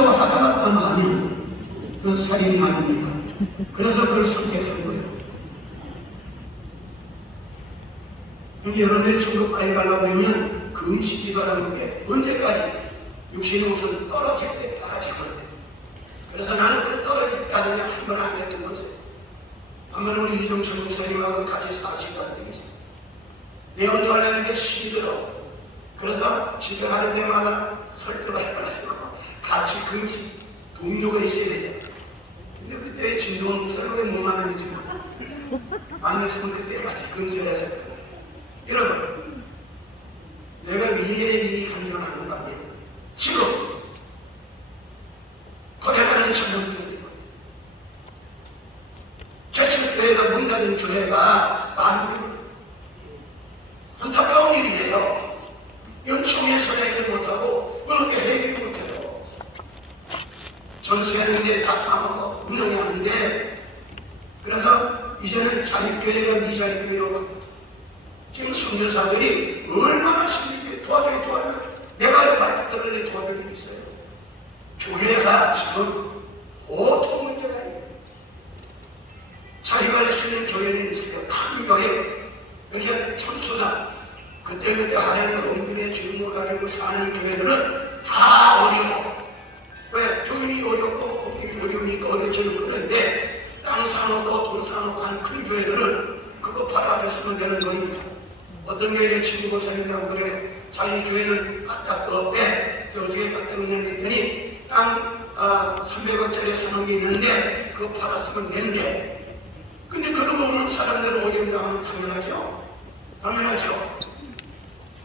기도하다가 떠나면 그건 살인이 아닙니다. 그래서 그걸 선택한 거예요. 여러분들이 천국 빨리 가려고 그러면 금식 기도하는 게 언제까지? 육신의 옷은 떨어질 때까지 걸려. 그래서 나는 그 떨어지다느냐 한 번 안 했던 것을 한번 우리 이종철 목사님하고 같이 사시고 한 적이 있어요. 내원도 하려는 게 힘들어. 그래서 집회하는 데마다 설득을 해가지고 같이 금식 동료가 있어야 되잖아. 근데 그때 진동원 목사를 왜 못 만나는지 몰라. 만났으면 그때 같이 금식을 했었거든. 여러분, 내가 위에 일이 간절하는 거 아니에요. 지금 거래하는 전염병 개척교회가 문 닫은 교회가 많은 안타까운 일이에요. 연총에서 해결 못하고 어떻게 해결 못해요. 전세하는데 다 까먹어 운영이 안 돼. 그래서 이제는 자립교회가 미자립교회로 갑니다. 지금 선교사들이 얼마나 심리게 도와줘요. 내가 발톱들을 내 도와줄 일이 있어요. 교회가 지금 보통 문제가 아니에요. 자기가 할 수 있는 교회는 있어요. 큰 교회. 그러니까 청소나 그때그때 하나님 은근의 주님을 가지고 사는 교회들은 다 어려워. 왜? 교인이 어렵고 공격이 어려우니까 어려지는 그런데 땅 사놓고 돈 사놓고 한 큰 교회들은 그거 받아들 수는 되는 겁니다. 어떤 교회에 친구목사님이라고 그래. 자기 교회는 까딱도 없대. 어떻게 까딱 없냐 했더니 땅 300원짜리 사놓은 게 있는데 그거 받았으면 된대. 근데 그런 거 없는 사람들은 어려움 당하면 당연하죠?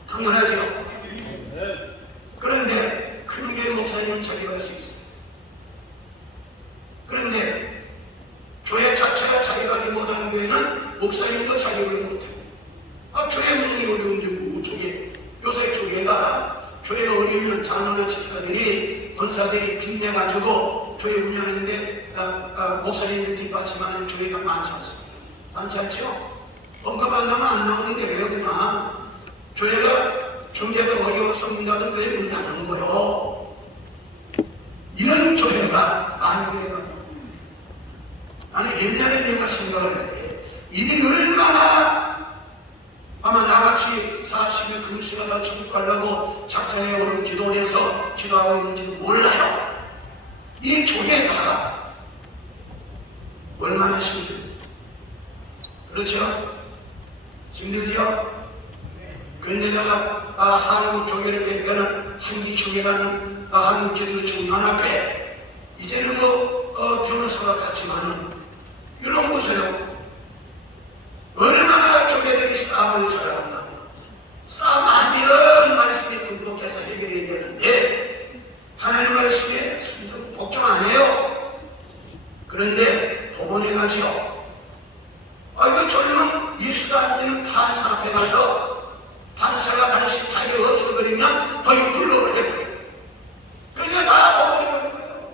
당연하죠? 그런데 큰 교회 목사님은 자기가 할 수 있어요. 그런데 교회 자체가 자기가 하지 못하는 교회는 목사님도 자격을 못해요. 교회 운영이 어려운데 뭐 어떻게 요새 교회 어려우면 장로나 집사들이 권사들이 빚내가지고 교회 운영하는데 목사님들 뒷받침하는 교회가 많지 않습니다. 많지 않죠? 헌금 안 나면 안 나오는데 왜 그냥 교회가 경제가 어려워서 문 닫은 교회 문 닫는 거요. 이런 교회가 많은 교회가 나는 옛날에 내가 생각을 했는데 이들이 얼마나 아마 나같이 40일 금식하다 천국 가려고 작정해 오는 기도원에서 기도하고 있는지는 몰라요. 이 교회가 얼마나 힘들어요. 그렇죠? 힘들지요? 그런데 내가 한국 교회를 대표하는 한기총회라는 한국 기독교 총연합회 이제는 변호사가 같지만은 이런 보세요. 얼마나 교회들이 싸움을 잘한다고. 싸움 아니면 말씀에 굴복해서 해결해야 되는데 하나님 말씀에 순종 복종 안 해요. 그런데 법원에 가죠. 이거 젊은 예수도 안 되는 판사 앞에 가서 판사가 당신 자기가 없어버리면 거의 불러버려 버려요. 그게 다 법원에 가는 거예요.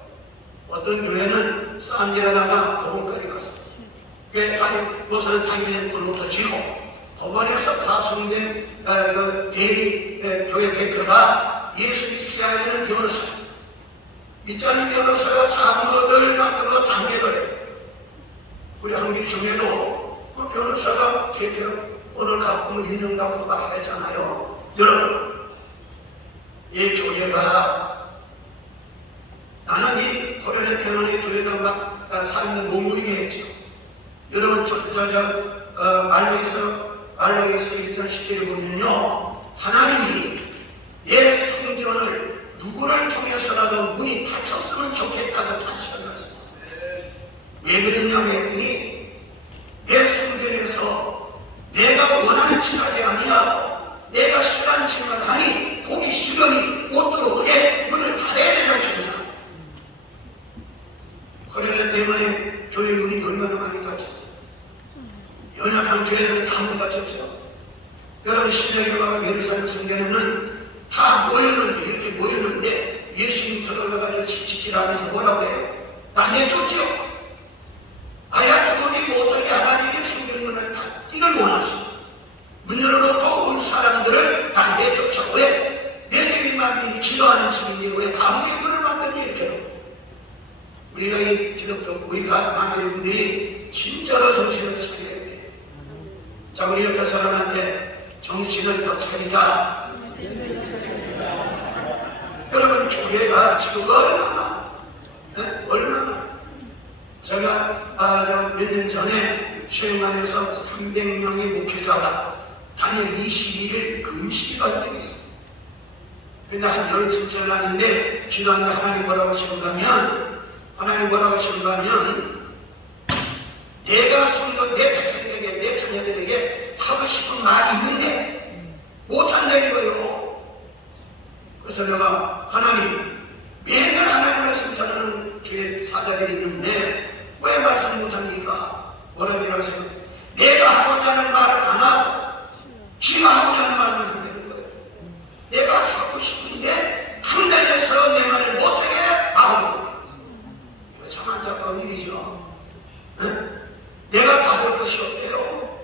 어떤 교회는 싸움질하다가 법원까지 갔어. 그것은 당연히 불러지고 법원에서 파송된 대리 교회 대표가 예수 믿지 않는 변호사 믿지 않는 변호사가 장로들 만들어 당해버려요. 우리 한기 중에도 그 변호사가 대표로 오늘 갖고 인정받고 막 했잖아요. 여러분 이 교회가 나는 이 코로나 때문에 교회가 막 사람들 못 모이게 했죠. 여러분 말라기서 이런 시기를 보면요 하나님이 내 성전을 누구를 통해서라도 문이 닫혔으면 좋겠다고 다시 말씀했어요. 왜 그랬냐고 했더니 내 성전에서 내가 원하는 짓하지 아니하고 내가 싫어하는 짓만 하니 보기 싫으니 못 들어오게 문을 닫아야 되냐고 했냐. 코로나 때문에 교회 문이 얼마나 많이 닫혔어요. 연약한 교회들은 다 문 닫혔죠. 여러분 신약에와 예루살렘 성전에는 다 모였는데 이렇게 모였는데 예수님이 들어가가지고 집 지키라 하면서 뭐라고 해요? 다 내쫓죠. 아야 두고기 못하게 하나님의 성전문을 닫기를 원하시고 문 열어놓고 온 사람들을 다 내쫓아. 왜? 내 집이 만민이 기도하는 집인데 왜 감리교를 만드냐 이렇게 우리가 이 기독교, 우리가 많은 여러분들이 진짜로 정신을 차려야 돼. 자, 우리 옆에 사람한테 정신을 더 차리자. 여러분, 교회가 지금 얼마나, 네? 얼마나. 제가 몇 년 전에 수행안에서 300명의 목회자가 단연 21일 금식이가 되고 있어요. 근데 한 열흘째를 하는데 기도하는데 하나님 뭐라고 하시는가 하면 내가 성도 내 백성에게 내 자녀들에게 하고 싶은 말이 있는데 못한다 이거예요. 그래서 내가 하나님 매일 하나님 말씀 전하는 주의 사자들이 있는데 왜 말씀 못합니까? 뭐라고 하세요? 내가 하고자 하는 말을 안 하고 지가 하고자 하는 말만 한다는 거예요. 내가 하고 싶은데 판단해서 내 말을 못하게 막아버리는 거예요. 이거 참 안타까운 일이죠. 응? 내가 받을 것이 없대요.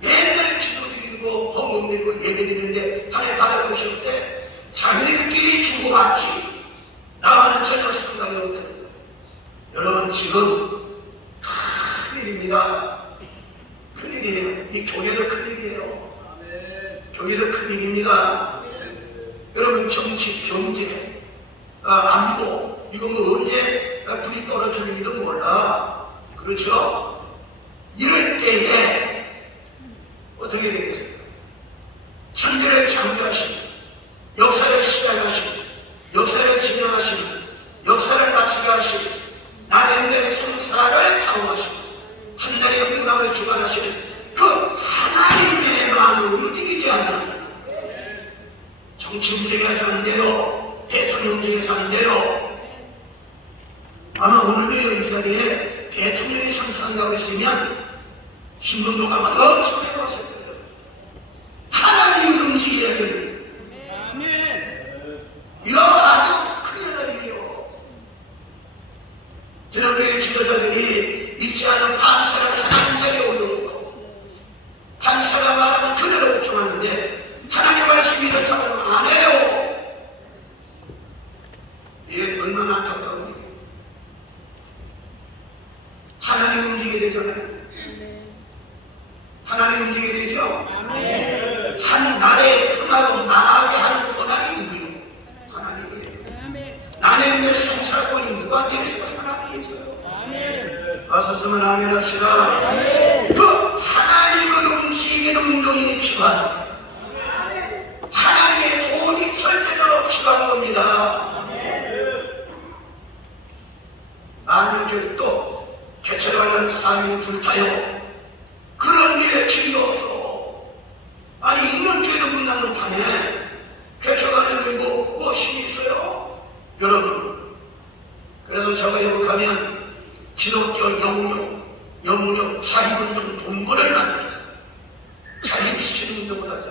맨날 기도드리고 헌금드리고 예배드리는데 하나님 받을 것이 없대. 자기들끼리 주고 받지 나와는 전혀 상관이 없다는 거예요. 여러분 지금 큰일입니다. 큰일이에요. 이 교회도 큰일이에요. 교회도 큰일입니다. 여러분 정치, 경제, 안보 이건 뭐 언제 불이 떨어지는지도 몰라. 그렇죠? 이럴 때에 어떻게 되겠어요? 천지를 창조하시는 역사를 시작하시는 역사를 진행하시는 역사를 마치게 하시는 나라의 성사를 좌우하시는 한나라의 흥망을 주관하시는 그 하나님의 마음을 움직이지 않아요. 정치 움직이지 않는 대로 대통령 움직여서 하는 대로 아마 오늘도 이 자리에 대통령이 상상한다고 했으면 신문도가 막 엄청 해왔을 거예요. 하나님을 움직여야 되는 이거 아주 큰일 날 일이요. 저들의 지도자들이 믿지 않은 반사를 하나님 자리에 올려놓고 반사가 말하면 그대로 묵종하는데 하나님 말씀이 이렇다고 하면 안 해요. 이게 얼마나 안타까운 일이에요. 하나님 움직이게 되잖아요. 하나님 움직이게 되죠. 한 나라의 흥하고 망하게 하는 권한이 누구예요? 하나님이에요. 나는 내 생사권이 누구한테 있어요? 하나님께 있어요. 와서 쓰면 아멘 합시다. 그 하나님을 움직이는 운동이 필요합니다. 하나님의 도움이 절대적으로 필요한 겁니다. 만일 또 개척하는 삶이 불타요. 그런 게 길이 없어. 아니 있는 죄도 못 낳는 판에 개척하는 게 뭐 힘이 있어요? 여러분 그래서 제가 여복하면 기독교 영육 자립운동 본부를 만들었어요. 자립시키는 운동을 하자.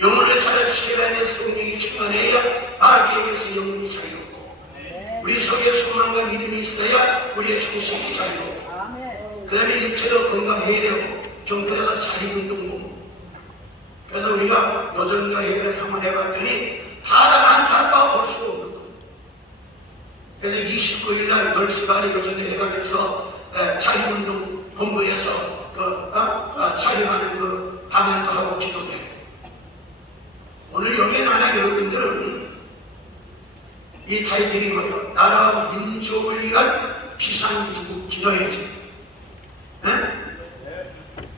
영혼을 자립시키려면 성령이 충만해야 마귀에게서 영혼이 자유롭고 우리 속에 소망과 믿음이 있어야 우리의 정신이 자유롭고 그 다음에 육체도 건강해야 되고 좀 그래서 자립운동 본부. 그래서 우리가 요즘과 예배를 상환해봤더니 다들 안타까워 볼 수 없는 거예요. 그래서 29일날 10시 반에 요즘에 해가면서 자립운동 본부에서 자립하는 그 방언도 하고 기도도 해요. 오늘 여기에 나나 여러분들은 이 타이틀이 뭐예요? 나라와 민족을 위한 비상두고 기도해야지. 네?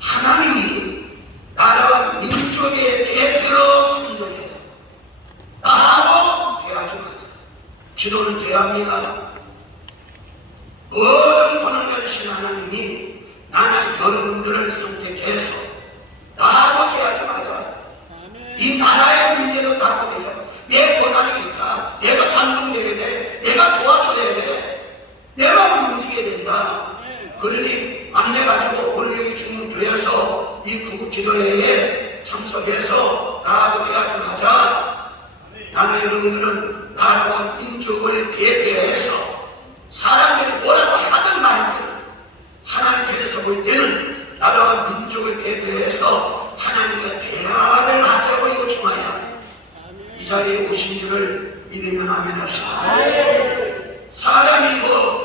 하나님이 나라와 민족의 대표로 선정해서 나하고 대하지 마자. 기도는 대합니다. 모든 권을 가지신 하나님이 나나 여러분들을 선택해서 나하고 대하지 마자. 이 나라의 문제도 나하고 대하자. 내 권한이 있다. 내가 감동되어야 돼. 내가 도와줘야 돼. 내 마음을 움직여야 된다. 그러니 안내가지고 오늘 여기 중문교회에서 이 구급 기도회에 참석해서 나하고 대하지 마자. 나나 여러분들은 나라와 민족을 대표해서 사람들이 뭐라고 하든 말든 하나님께서 볼 때는 나라와 민족을 대표해서 하나님과 대화를 하자고 요청하여 이 자리에 오신 줄을 믿으면 아멘 합시다. 사람이 뭐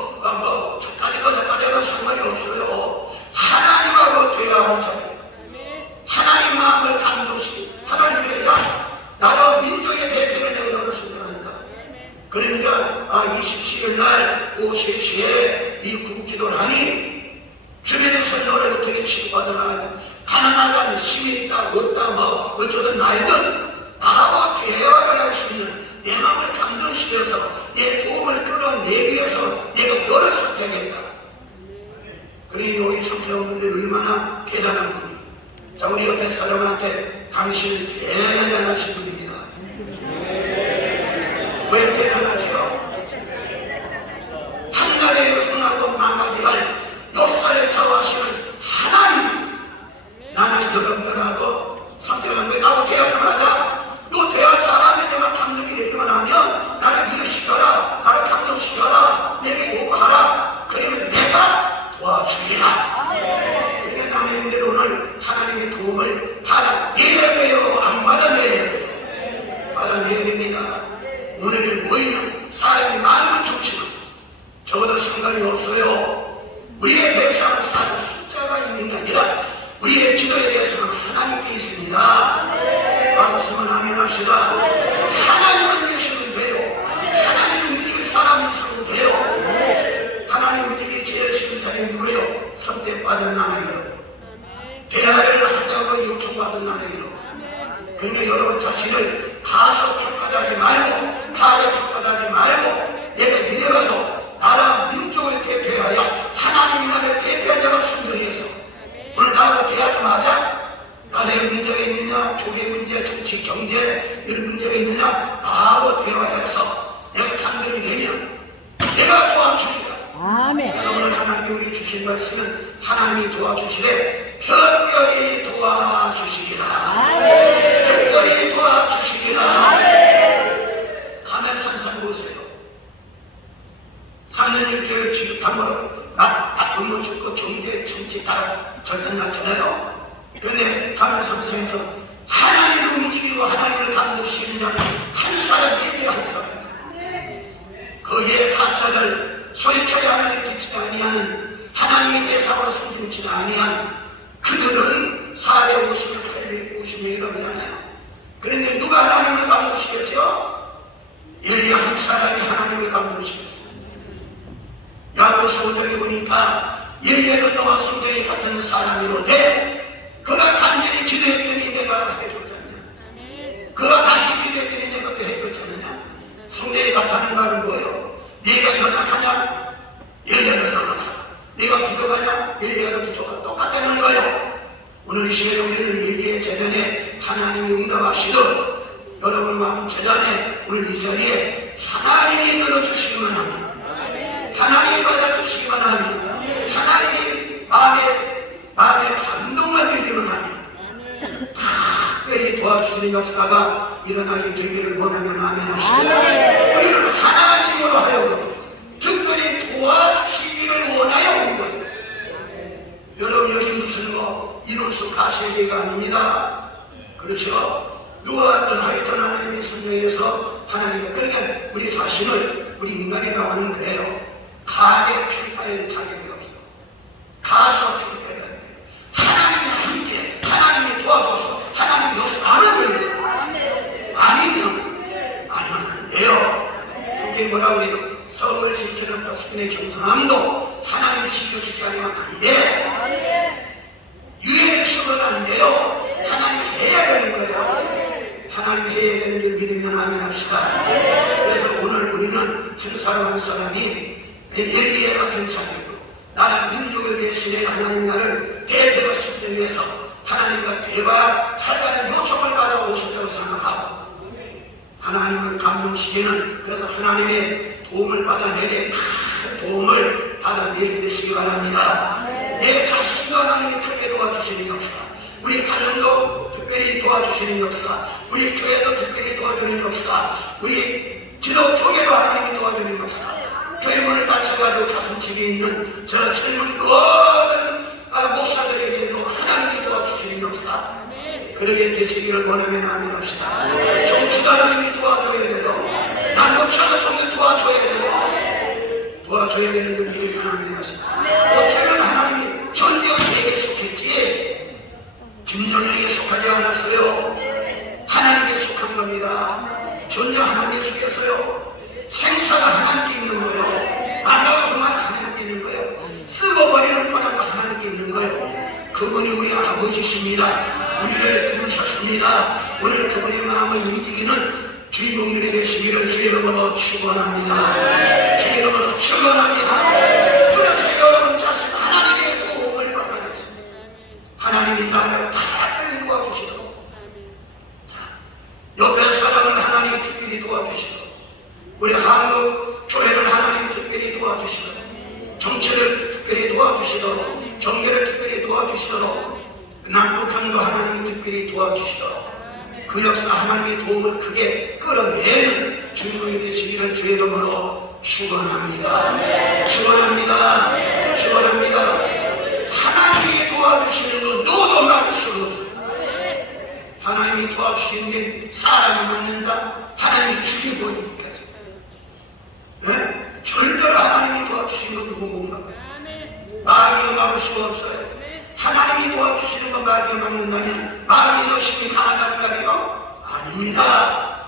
그러니까 27일 날 오후 3시에 이 구국기도를 하니 주변에서 너를 어떻게 치료받으나 가난하다면 힘이 있다 없다 뭐 어쩌든 말든 나하고 대화를 할 수 있는 내 마음을 감동시켜서 내 도움을 끌어내기 위해서 내가 너를 선택했다. 그러니 여기 성스러운 분들이 얼마나 대단한 분이. 자, 우리 옆에 사람한테 당신은 대단하신 분입니다. 왜 대단하죠? 한나라에 흥하고 망하게할 역사를 좌우하시는 하나님이 나는 여러분들하고 선택한 거예요. 나하고 대화하자마자 너 대화 잘하면 내가 감동이 되기만 하면 나를 이해시켜라, 나를 감동시켜라, 내게 요구하라. 그러면 내가 도와주리라. 그러니까 나는 오늘 하나님의 도움을 받아내야 돼요? 안 받아내야 돼요? 받아내야 됩니다. 오늘은 모이는 사람이 많으면 좋지만 적어도 상관이 없어요. 우리의 대상을 사는 숫자가 있는 게 아니라 우리의 기도에 대해서는 하나님께 있습니다. 가서 아멘 합시다. 하나님만 계시면 돼요. 하나님 움직일 사람이 있으면 돼요. 하나님 움직이기 제일 쉬운 사람이 누구예요? 선택받은 나는 여러분. 대화를 하자고 요청받은 나는 여러분. 그러니까 여러분 자신을 가서 평가하지 말고 가서 평가하지 말고 내가 이래봐도 나라 민족을 대표하여 하나님이 나를 대표한 자로 선정해서 오늘 나하고 대화하자마자 나라의 문제가 있느냐, 조계 문제, 정치, 경제 이런 문제가 있느냐 나하고 대화해서 내가 감동이 되면 내가 도와줍니다. 아멘. 그래서 오늘 하나님이 우리 주신 말씀은 하나님이 도와주시래 특별히 도와주시기라. 아멘. 특별히 도와주시기라. 아멘. 가면산산 보세요. 3년 6개월 기득함으로 다 굶어 죽고 경제, 정치 다 절단났잖아요. 그런데 가면산에서 하나님을 움직이고 하나님을 감동시키는 자는 한 사람이 한 사람이에요. 거기에 가짜들 소리쳐야 하나님을 듣지 아니하는 하나님의 대상으로 섬기지 아니한 그들은 450명, 850명이라잖아요. 그런데 누가 하나님을 감동시켰죠? 엘리야 한 사람이 하나님을 감동시켰어요. 야고보서 5장에 보니까 엘리야는 너와 성경이 같은 사람이로되 그가 간절히 기도했더니 내가 해줬잖냐. 그가 다시 기도했더니 내가 그때 해줬잖느냐. 성경이 같다는 말은 뭐예요? 네가 연약하냐? 엘리야는 연약하다. 네가 부족하냐? 엘리야는 부족하다. 똑같다는 거예요. 오늘 이 시간에 우리는 엘리야의 재단에 하나님이 응답하시듯 여러분 마음 재단에 오늘 이 자리에 하나님이 들어주시기만 하면 하나님이 받아주시기만 하면 하나님이 마음에 감동만 되기만 하면 특별히 도와주시는 역사가 일어나게 되기를 원하면 아멘 하시고 우리는 하나님으로 하여금 특별히 도와주시기를 원하여 온 거예요. 여러분 여기 무슨 인원수 가실기가 아닙니다. 그렇죠? 누가 어떤 하겠던 하나님의 선정에서 하나님의 그러니까 우리 자신을 우리 인간이라고 하는 그래요. 가게 평가할 자격이 없어. 가서 평가해야 돼. 하나님이 함께 하나님이 도와줘서 하나님이 역사하는 거예요. 아니면 안 돼요. 성경이 뭐라 그래요? 성을 지키는 다스키는 경성함도 하나님이 지켜주지 않으면 안 돼. 유행을 쓰면 안 돼요. 하나님이 해야 되는 거예요. 하나님이 해야 되는 줄 믿으면 아멘 합시다. 그래서 오늘 우리는 한 사람 한 사람이 엘리야 같은 자격으로 나는 민족을 대신해 하나님 나를 대표로 삼기 위해서 하나님과 대화하자는 요청을 받아오셨다고 생각하고 하나님을 감동시키는 그래서 하나님의 도움을 받아내게 큰 도움을 받아내게 되시기 바랍니다. 내 자신도 하나님이 크게 도와주시는 역사, 우리 가정도 특별히 도와주시는 역사, 우리 교회도 특별히 도와주는 역사, 우리 기도교회도 하나님이 도와주는 역사, 교회 문을 닫혀가지고 가슴집에 있는 저 젊은 모든 목사들에게도 하나님이 도와주시는 역사, 그러게 되시기를 원하면 아멘 합시다. 정치도 하나님이 도와줘야 돼요. 남북처가 정말 도와줘야 돼요. 도와줘야 되는 줄 믿으면 아멘 합시다. 어쩌면 하나님이 전쟁에게 속했지 김정일에게 속하지 않았어요. 하나님께 속한 겁니다. 전쟁 하나님께 속했어요. 생사가 하나님께 있는 거예요. 만나고 그만 하나님께 있는 거예요. 쓰고 버리는 권한도 하나님께 있는 거예요. 그분이 우리 아버지십니다. 우리를 부르셨습니다. 오늘 그분의 마음을 움직이는 주인공들이 되시기를 주의 이름으로 축원합니다. 주의 이름으로 축원합니다. 그래서 여러분 자신 하나님의 도움을 받아냈습니다. 하나님이 나를 특별히 도와주시도록, 자, 옆에 사람을 하나님이 특별히 도와주시도록, 우리 한국 교회를 하나님 특별히 도와주시도록, 정치를 특별히 도와주시도록, 경제를 특별히 도와주시도록, 남북한도 하나님이 특별히 도와주시도록, 그 역사 하나님의 도움을 크게 끌어내는 주인공이 되시기를 주의 이름으로 축원합니다. 축원합니다. 축원합니다. 하나님이 도와주시는 건 누구도 막을 수가 없어요. 하나님이 도와주시는 사람이 맞는다. 하나님이 죽여버리기까지. 네? 절대로 하나님이 도와주시는 건 누구 못 막아요. 마귀가 막을 수가 없어요. 하나님이 도와주시는 건 마귀가 막는다면 마귀의 너 힘이 강하다는 말이요? 아닙니다.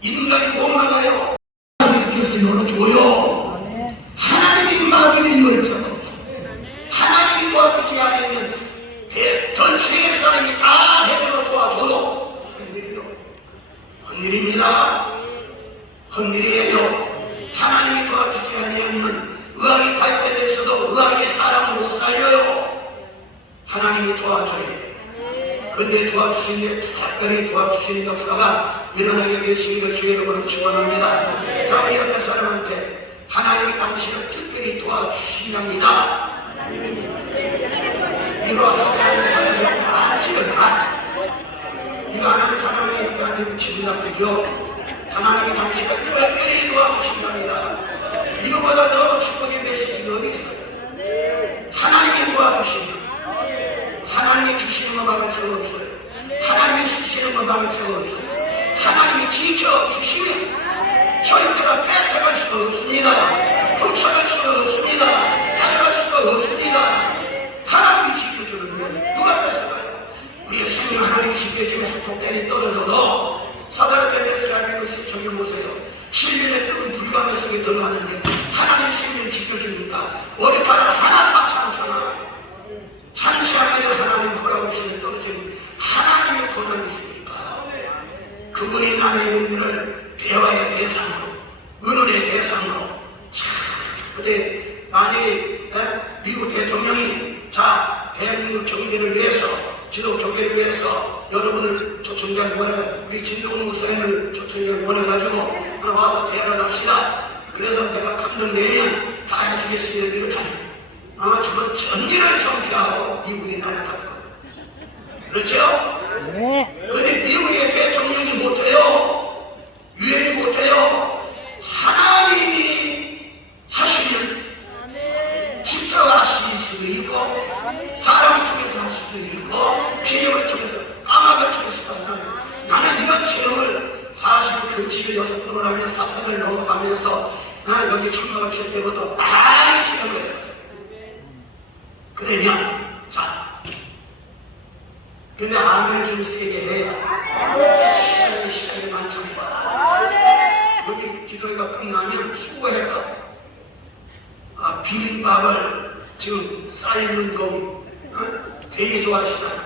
인간이 못 막아요. 하나님께서 열어줘요. 하나님이 마귀를 열 수가 없어요. 하나님이 도와주지 않으면 전 세계 사람이 다 대대로 도와줘도 헛일이요. 헛일입니다. 헛일이에요. 하나님이 도와주지 않으면 의학이 발달돼서도 의학의 사람을 못 살려요. 하나님이 도와줘야 돼요. 그런데 도와주시는데 특별히 도와주시는 역사가 일어나게 되시기를 주의 이름으로 축원합니다. 자, 우리 옆에 사람한테 하나님이 당신을 특별히 도와주신답니다. 이거 하지 않는 사람이 다 지금 이거 안 하는 사람이 이렇게 안 되면 기분 나쁘죠. 하나님이 당신을 특별히 도와주신답니다. 이거보다 더 축복의 메시지가 어디 있어요? 하나님이 도와주시면 하나님이 주시는 거 막을 수가 없어요. 하나님이 쓰시는 거 막을 수가 없어요. 하나님이 지켜주시면 절대로 뺏어갈 수가 없습니다. 훔쳐갈 수가 없습니다. 가져갈 수가 없습니다. 하나님이 지켜주는데 누가 뺏어가요? 우리의 생명 하나님이 지켜주면서 폭탄이 떨어져도 사다리 메스라비를 저기 보세요. 7년의 뜨거운 불감의 속에 들어갔는데 하나님이 생명을 지켜주니까 머리카락 하나 쌓지 않잖아. 찬시하면서 하나님 돌아오시면 떨어지는 하나님의 권한이 있으니까 그분이 나의 영혼을 대화의 대상으로, 은은의 대상으로. 자, 근데 만약에 미국 대통령이 자, 대한민국 경제를 위해서, 지도 교계를 위해서 여러분을 초청장 보내, 우리 진동 목사님을 초청장 보내가지고 와서 대화를 합시다. 그래서 내가 감동되면 다 해주겠습니다. 이렇게 아마 저거 전기를 정피하고 미국이 날아갈 거예요. 그렇죠? 그런데 미국의 대통령이 못해요. 유엔이 못해요. 하나님이 하시면 직접 하실 수도 있고 사람을 통해서 하실 수도 있고 비행을 통해서 까마귀를 통해서 하잖아요. 나는 이런 체험을 사실 금식을 6번을 하면 사상을 넘어가면서 여기 청각학교 때부터 많이 체험을 해봤어요. 그러면 자, 근데 아멘을 좀 세게 해야 시간이 많잖아요. 여기 기도회가 끝나면 수고해가 비빔밥을 지금 삶는 거 되게 좋아하시잖아요.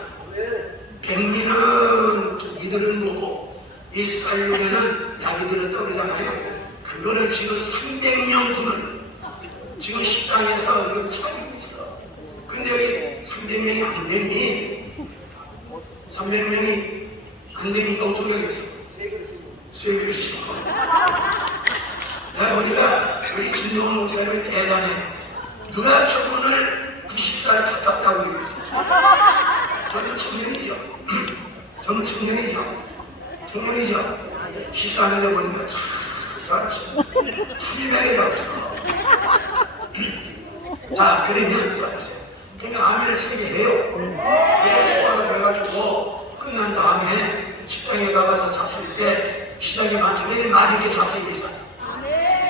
백미는 이들을 먹고 이 삶는에는 야기들을 떠오르잖아요. 그거를 지금 300명분을 지금 식당에서 이거 차리고 있어. 근데 왜 300명이 안 되니? 300명이 안 되니까 어떻게 하겠어? 세 그릇이죠. 내가 보니까 우리 진동훈 목사님이 대단해. 누가 저분을 90살 가깝다고 그러겠어? 저는 청년이죠. 저는 청년이죠. 청년이죠. 식사하는데 보니까 참 잘하시네. 한 명이 없어. 자, 그러면 자 보세요. 그러니까 아멘을 세게 해요. 그래서 소화가 돼가지고 끝난 다음에 식당에 가서 잡술 때 시장에 많잖아요. 맛있게 잡숴야 되잖아요.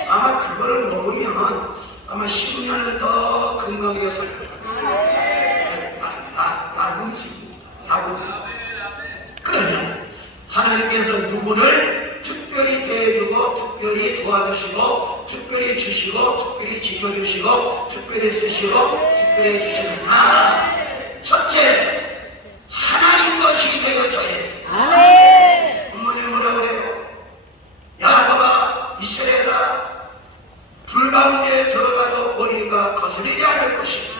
아마 그거를 먹으면 아마 10년을 더 건강하게 살 거예요. 야금식입니다. 야구들. 그러면 하나님께서 누구를 특별히 대해주고 특별히 도와주시고 특별히 주시고 특별히 지켜주시고 특별히 쓰시고 특별히 주시느냐? 첫째, 하나님 것이 되어져야 돼. 아멘. 어머니 뭐라 그래요? 야곱아, 이스라엘아, 불 가운데 들어가도 머리가 거스르지 않을 것이다.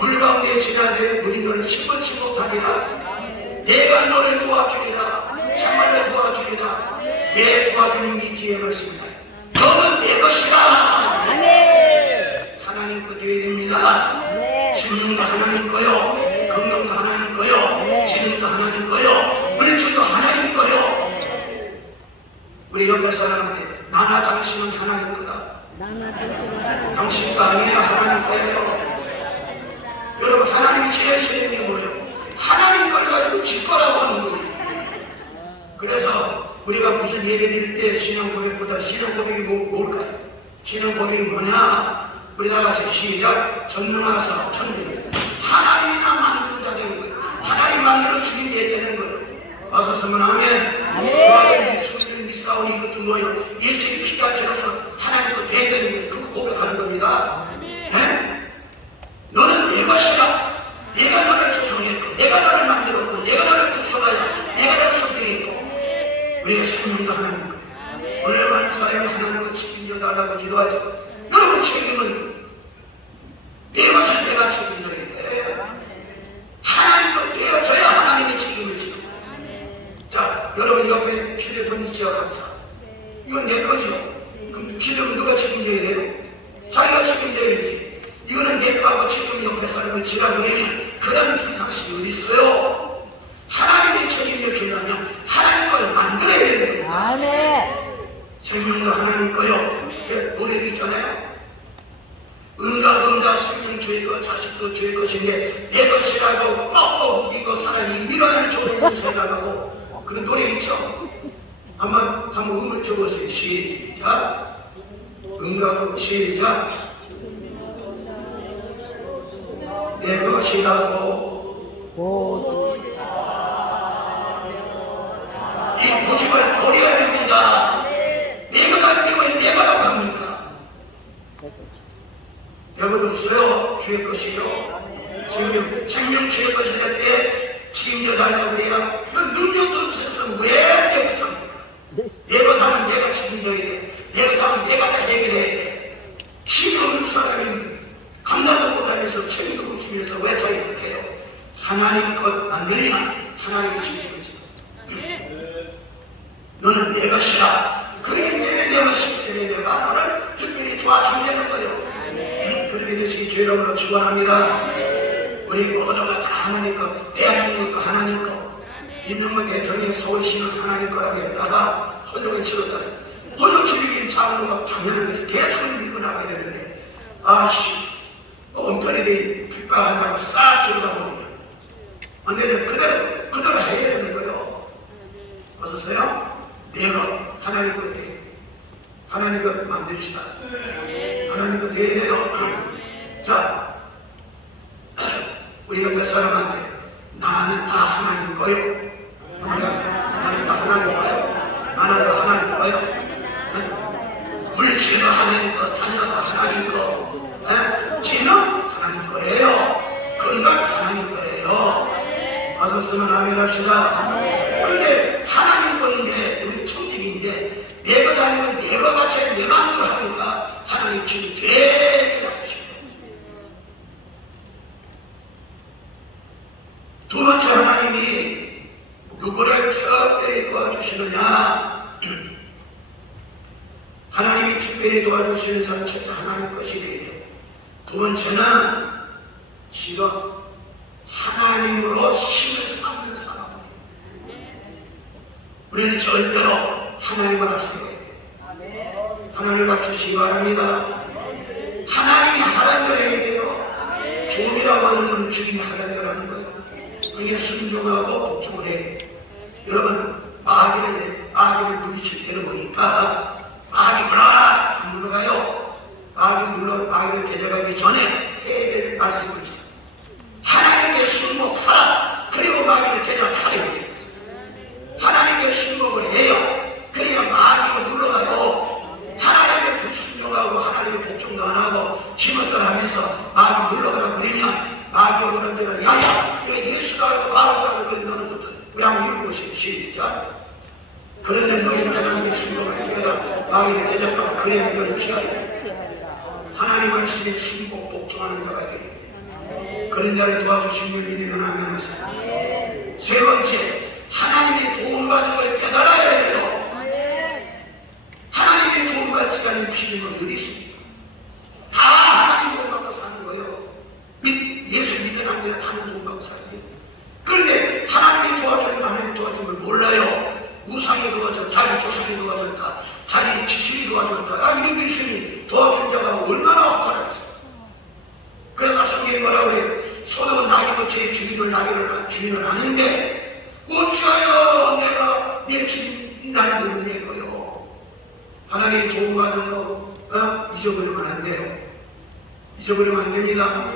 물 가운데 지나되 물이 너를 침몰치 못하리라. 내가 너를 도와주리라. 참말로 도와주리라. 내 도와주는 이 뒤에 말씀이다. 너는 내 것이라. 하나님 거 되어야 됩니다. 생명도 하나님 거요, 건강도 하나님 거요, 지능도 하나님 거요, 물질도 하나님 거요. 우리 옆에 사람한테 나나 당신은 하나님 거다. 당신 거 아니에요. 하나님 거예요. 여러분, 하나님이 제일 싫은 게 뭐예요? 하나님 걸 가지고 지 거라고 하는 거예요. 그래서 우리가 무슨 예배 드릴 때 신앙 고백보다 신앙 고백이 뭘까요? 신앙 고백이 뭐냐? 우리 다 같이 시작. 전능하사 천국 하나님이나 만드는 자 되는 거예요. 하나님 만들어 주님 되는 거예요. 와서 서면 아멘. 예수님 믿사오니 이것도 뭐예요? 예수님 피가 줄어서 하나님 거 되는 거예요. 그거 고백하는 겁니다. 네? 너는 내 것이다. 내가 너를 조성했고, 내가 너를 만들었고, 내가 너를 구속하여, 내가 너를 선택했고, 우리가 생명도 하나님 거예요. 오늘 많은 사람이 하나님과 책임져 달라고 기도하죠. 여러분 책임은 내 것을 내가 책임져야 돼. 하나님과 되어져야 하나님의 책임을 지고. 자, 여러분 옆에 휴대폰 있죠, 각자. 이건 내 거죠. 그럼 기름은 누가 책임져야 돼요? 자기가 책임져야지. 이거는 내 거하고 책임 옆에 사람을 지라고 해야지. 그런 비상식이 어디 있어요? 하나님이 책임져 주려면 하나님 걸 만들어야 되는 겁니다. 아멘. 생명도 하나님 거요. 그래, 노래도 있잖아요. 응답 생명 주의 것, 자식도 주의 것인데 내 것이라고 뻑뻑 이거 사람이 밀어낸 조롱을 생각하고 그런 노래 있죠. 한번 음을 적어보세요. 시작. 응답 시작. 내 것이라고 이 고집을 버려야 됩니다. 내가 안 되고 내가라고 합니까? 내 것 없어요. 주의 것이요. 생명 주의 것이 될 때 책임져 달라고 그래야 능력도 없어서 왜 내 것 합니까? 내 것 하면 내가 책임져야 돼. 내 것 하면 내가 다 해결해야 돼. 힘이 없는 사람이 감당도 못하면서 책임도 못 지면서 왜 자기 못해요? 하나님 것 만들냐? 하나님이 책임지죠. 너는 내 것이라. 그러기 때문에 내 것이기 때문에 내가 너를 특별히 도와주려는 거예요. 그렇게 되시기 주의 이름으로 축원합니다. 우리 모두가 다 하나님 것, 대한민국 거 하나님 거, 임명만 대통령 서울시는 하나님 거라고 했다가 혼종을 치렀다가 혼종 치르긴 장로가 당연한 거지. 대통령 믿고 나가야 되는데 아씨 엉터리들이 핍박한다고 싹 들어가 버리면 안 되죠. 그대로 해야 되는 거예요. 어서서요? 내 것, 하나님 것 돼야 돼. 하나님 것 만드시다. 하나님 것 돼야 돼요. 자, 우리 옆에 사람한테 나는 다 하나님 거요. 나는 다 하나님 거요. 나는 다 하나님 거요. 물질도 하나님 거, 자녀도 하나님 거, 지능 하나님 거예요. 건강 하나님 거예요. 와서 쓰면 아멘 합시다. 그런데 하나님 건데 우리 청직인데 내 것 아니면 내 것 같이 내 마음대로 하니까 하나님 주님 되게 나쁘십니다. 두 번째 하나님이 누구를 특별히 도와주시느냐? 하나님이 특별히 도와주시는 사람 첫째 하나님 것이 되어야 돼요. 두 번째는 지금 하나님으로 힘을 쌓는 사람. 우리는 절대로 하나님을 앞세워야 돼요. 하나님을 앞서시기 바랍니다. 하나님이 하라는 대로 해야 돼요. 종이라고 하는 건 주님이 하라는 대로 하는 거예요. 그게 순종하고 복종을 해야 돼요. 여러분 마귀를 물리칠 때를 보니까 마귀 물러가라 안 물러가요. 마귀를 대적하기 전에 해야 될 말씀이 있어요. 하나님께 순목하라. 그리고 마귀를 대적하려 되겠어요. 하나님께 순목을 해요. 그래야 마귀가 물러가요. 지멋들 하면서 마귀 물러가라 그러면 마귀 오는 데는 야야 내가 예수가 알고 바울도 알고 그런 너는 것들 우리 한번 읽어보시죠. 시작. 그런데 너희는 하나님의 순종을 깨달아 마귀를 대적하고 그의 행동을 피하리라. 하나님 말씀에 순복 복종하는 자가 되리니 그런 자를 도와주심을 믿으면 아멘 하세요. 세 번째, 하나님의 도움받은 걸 깨달아야 돼요. 하나님의 도움받지 않은 필요는 어디 있습니까? 다 하나님 도움받고 사는 거예요. 예수 믿는 아니라 다른 도움받고 살아요. 그런데 하나님이 도와주는 하나님 도와주는 걸 몰라요. 우상이 도와줬다, 자기 조상이 도와줬다, 자기 지식이 도와줬다. 이런 예수님이 도와준 자가 얼마나 없다라겠어. 그래서 성경이 뭐라 그래요? 소도 나귀 거체의 주인을 아는데 어찌하여 내가 내 주인 날 모르냐고요. 하나님의 도움받은 거 잊어버리면 안 돼요. 잊어버리면 안 됩니다.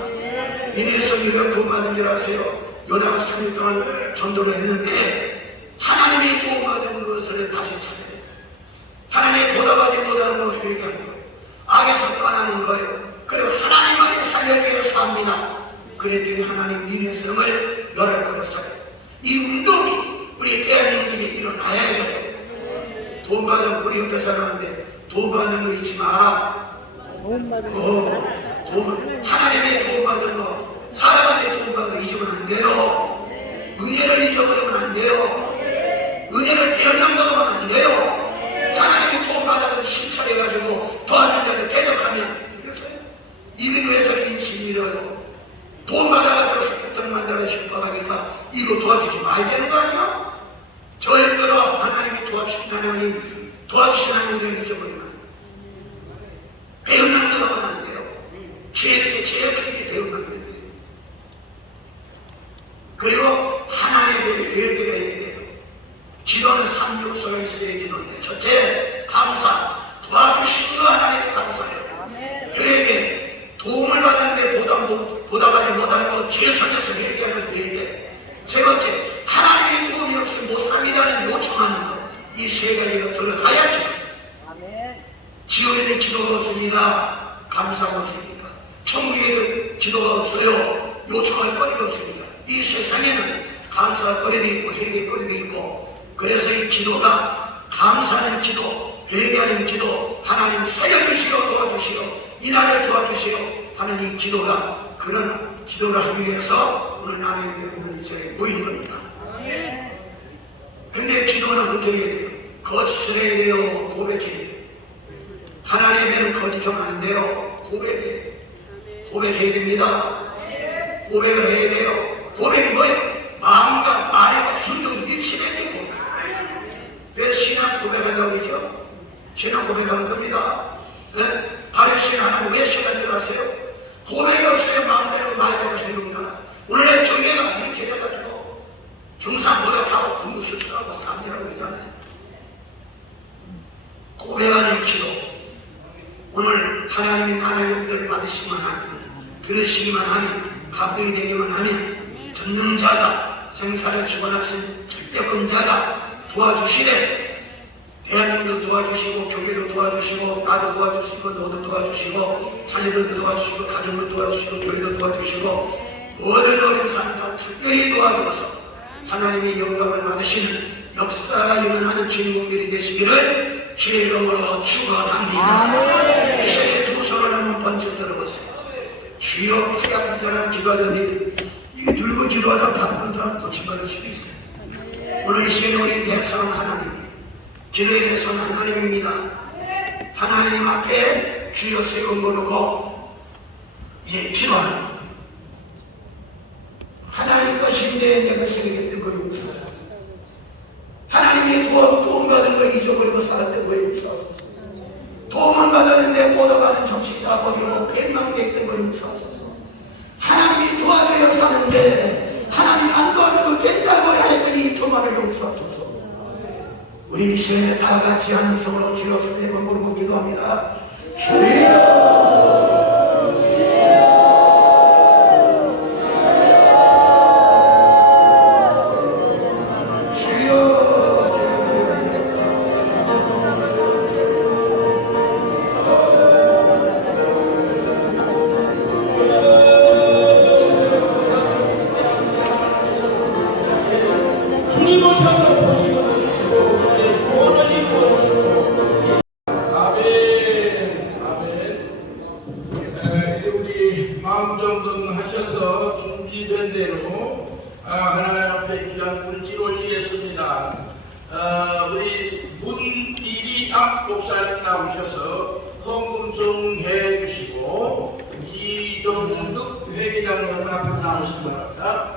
니네성이 왜 도움받은 줄 아세요? 요나가 3일 동안 전도를 했는데 하나님이 도움받은 것을 다시 찾아야 돼요. 하나님이 보답하지 못하는 것을 회개하는 거예요. 악에서 떠나는 거예요. 그리고 하나님만이 살려기 위해 삽니다. 그랬더니 하나님 니네 성을 너를 걸어 살아요. 이 운동이 우리 대한민국에 일어나야 돼요. 도움받은 우리 옆에 살았는데 도움받는 거 잊지 마라. 하나님의 도움받은 거, 사람한테 도움받은 거 잊으면 안 돼요. 은혜를 잊어버리면 안 돼요. 은혜를 배운다고 하면 안 돼요. 하나님의 도움받아서 신찰해가지고 도와준 자를 대적하면 그래서요. 이게 왜 저리 인심이 잃어요? 도움받아가지고 학교들 만나러 싶어가니까 이거 도와주지 말자는 거 아니야? 절대로 하나님이 도와주신 하나님, 도와주신 하나님을 잊어버리면 안 돼요. 배운다고 하면 안 돼요. 제일 큰 게 배운다는 거예요. 그리고 하나님에 대해 회개를 해야 돼요. 기도는 3육소에서의 기도인데 첫째, 감사. 도와주신 거 하나님께 감사해요. 회개. 도움을 받았는데 보답하지 못한 거 최선에서 회개하는 회개. 세 번째, 하나님의 도움이 없으면 못 삽니다는 요청하는 거. 이 세 가지로 들어가야죠. 지옥에는 기도가 없습니다. 감사가 없으니까. 천국에는 기도가 없어요. 요청할 거리가 없습니다. 이 세상에는 감사할 거리도 있고 회개할 거리도 있고, 그래서 이 기도가 감사하는 기도, 회개하는 기도, 하나님 살려주시오 도와주시오, 이 나라를 도와주시오 하는 이 기도가, 그런 기도를 하기 위해서 오늘 하나님의 오늘 이 자리에 모인 겁니다. 근데 기도는 어떻게 해야 돼요? 거짓을 해야 돼요? 고백해야 돼요? 하나님에는 거짓하면 안 돼요. 고백해야 됩니다. 고백을 해야 돼요. 고백이 뭐예요? 마음과 말과 행동이 일치된 게 고백. 그래서 신앙 고백한다고 그러죠? 신앙 고백하는 겁니다. 네? 바로 신앙 하나님 왜 신앙인 줄 아세요? 고백이 없어요. 마음대로 말대로 행동하나. 오늘의 교회가 이렇게 돼가지고 중상모략하고 공부술수하고 쌈이라고 그러잖아요. 고백하는 기도. 오늘 하나님이 하나님들 받으시기만 하면, 들으시기만 하면, 감동이 되기만 하면 전능자가, 생사를 주관하신 절대권자가 도와주시래. 대한민국도 도와주시고, 교회도 도와주시고, 나도 도와주시고, 너도 도와주시고, 자녀들도 도와주시고, 가족도 도와주시고, 교회도 도와주시고, 모든 어려운 사람 다 특별히 도와주어서 하나님의 영광을 받으시는 역사가 일어나는 주인공들이 되시기를 주의 이름으로 축원합니다. 이 시간에 두 손을 한번 번쩍 들어보세요. 주여, 키 아픈 사람 기도하더니 이 들고 기도하다 바쁜 사람 고침받을 수도 있어요. 오늘 이 시간에 우리 대성은 하나님이, 기도의 대성은 하나님입니다. 하나님 앞에 주여 세운 거르고 이제 기도하는 거예요. 하나님 것인데 내가 세우겠던 걸 용서하소서. 하나님이 도움 받은 거 잊어버리고 살았던 걸 용서하소서. 도움을 받았는데 보답하는 정신 다 버리고 뱃망대했던 걸 용서하소서. 하나님이 도와줘야 사는데 하나님이 안 도와줘도 된다고 했더니 조만을 용서하소서. 우리 이 시간에 다 같이 한 손으로 주여 손에 걸고 기도합니다. 주여, 방정등하셔서 준비된 대로 하나님 앞에 귀한 물질 올리겠습니다. 우리 문일이 앞 목사님 나오셔서 헌금송해 주시고 이종득 회계장님 앞으로 나오시기 바랍니다.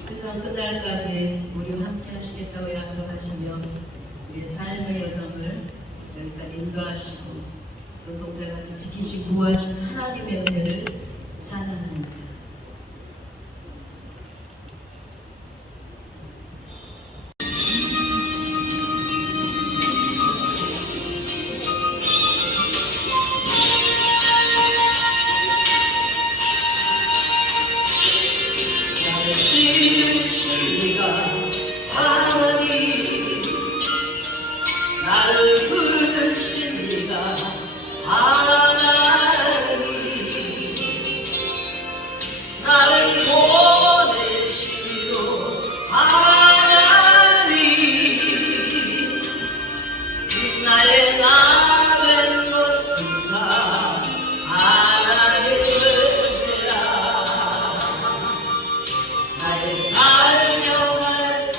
세상 끝날까지 우리와 함께 하시겠다고 약속하시며 우리의 삶의 여정을 여기까지 인도하시고 또 동자같이 지키시고 구하시는 하나님의 은혜를 찬양합니다. 나를 부르신 이가 하나님, 나를 보내시오 하나님, 나의 나 된 것은 다 하나님의 은혜라. 나의 갈려갈 길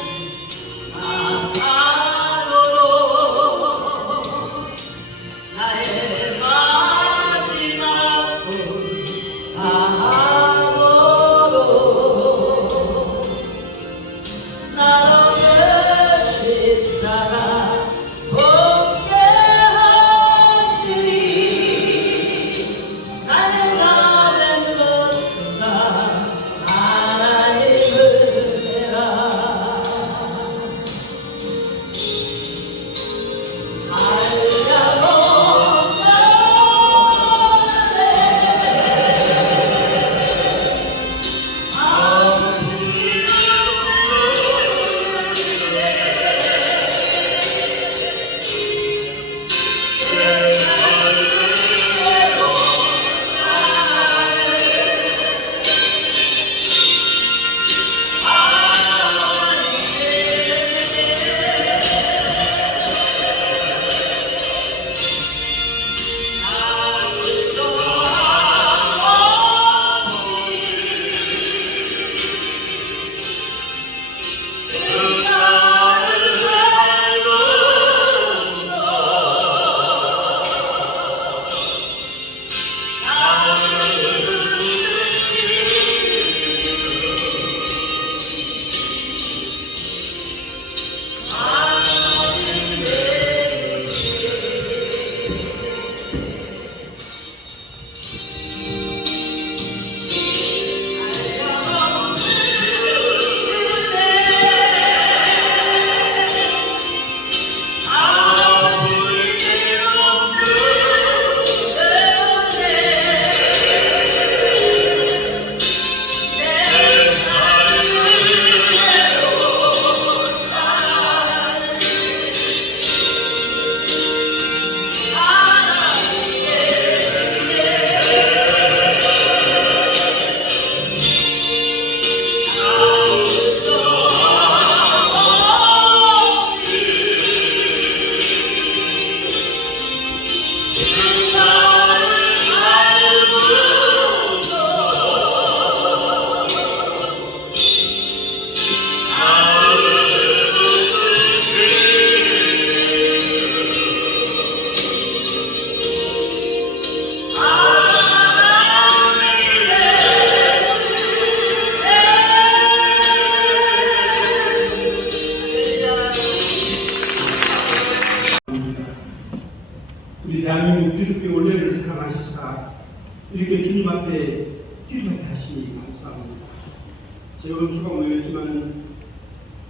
재원수가 모였지만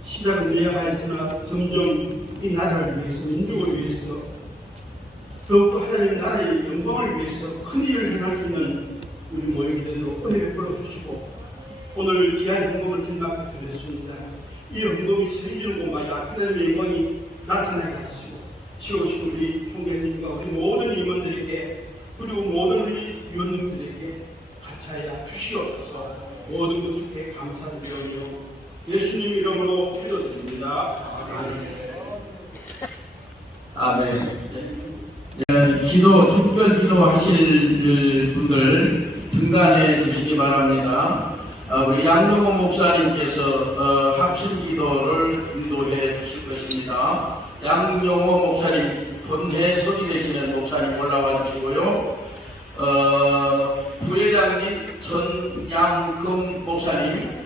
시작은 미약하였으나 점점 이 나라를 위해서, 민족을 위해서, 더욱더 하나님 나라의 영광을 위해서 큰 일을 행할 수 있는 우리 모이게 되도록 은혜 베풀어 주시고, 오늘 귀한 헌금을 주님 앞에 드렸습니다. 이 헌금이 세워지는 곳마다 하나님의 영광이 나타나게 하시고, 10오신 우리 총회님과 우리 모든 임원들에게, 그리고 모든 우리 위원님들에게 같이하여 주시옵소서. 모든 것 주께 감사드리오며 예수님 이름으로 기도드립니다. 아멘. 특별 기도하실 분들 등단해 주시기 바랍니다. 우리 양용호 목사님께서 합심 기도를 인도해 주실 것입니다. 양용호 목사님, 본회석이 되시는 목사님 올라와 주시고요. 부회장님 전양금 목사님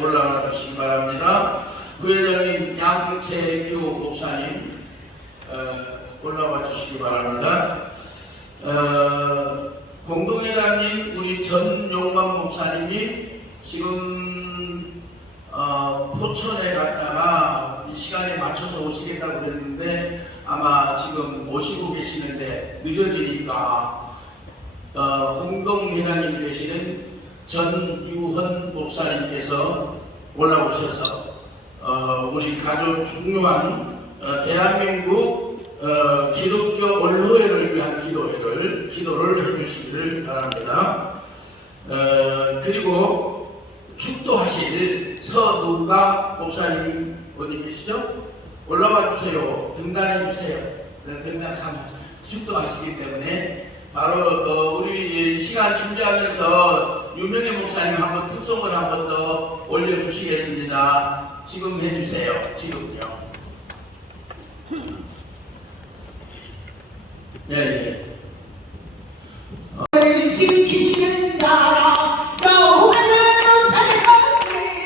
올라와 주시기 바랍니다. 부회장님 양채규 목사님 올라와 주시기 바랍니다. 공동회장님 우리 전용만 목사님이 지금 포천에 갔다가 이 시간에 맞춰서 오시겠다고 그랬는데 아마 지금 오시고 계시는데 늦어지니까 공동회장님이 되시는 전유헌 목사님께서 올라오셔서 우리 아주 중요한 대한민국 기독교 언론회를 위한 기도를 해주시기를 바랍니다. 그리고 축도하실 서누가 목사님 어디 계시죠? 올라와 주세요. 등단해 주세요. 등단하면 축도하시기 때문에 바로 우리 시간 준비하면서 유명의 목사님 한번 특송을 한번 더 올려주시겠습니다. 지금 해주세요. 지금요. 네. 지키시는 자라 여호와는 편에서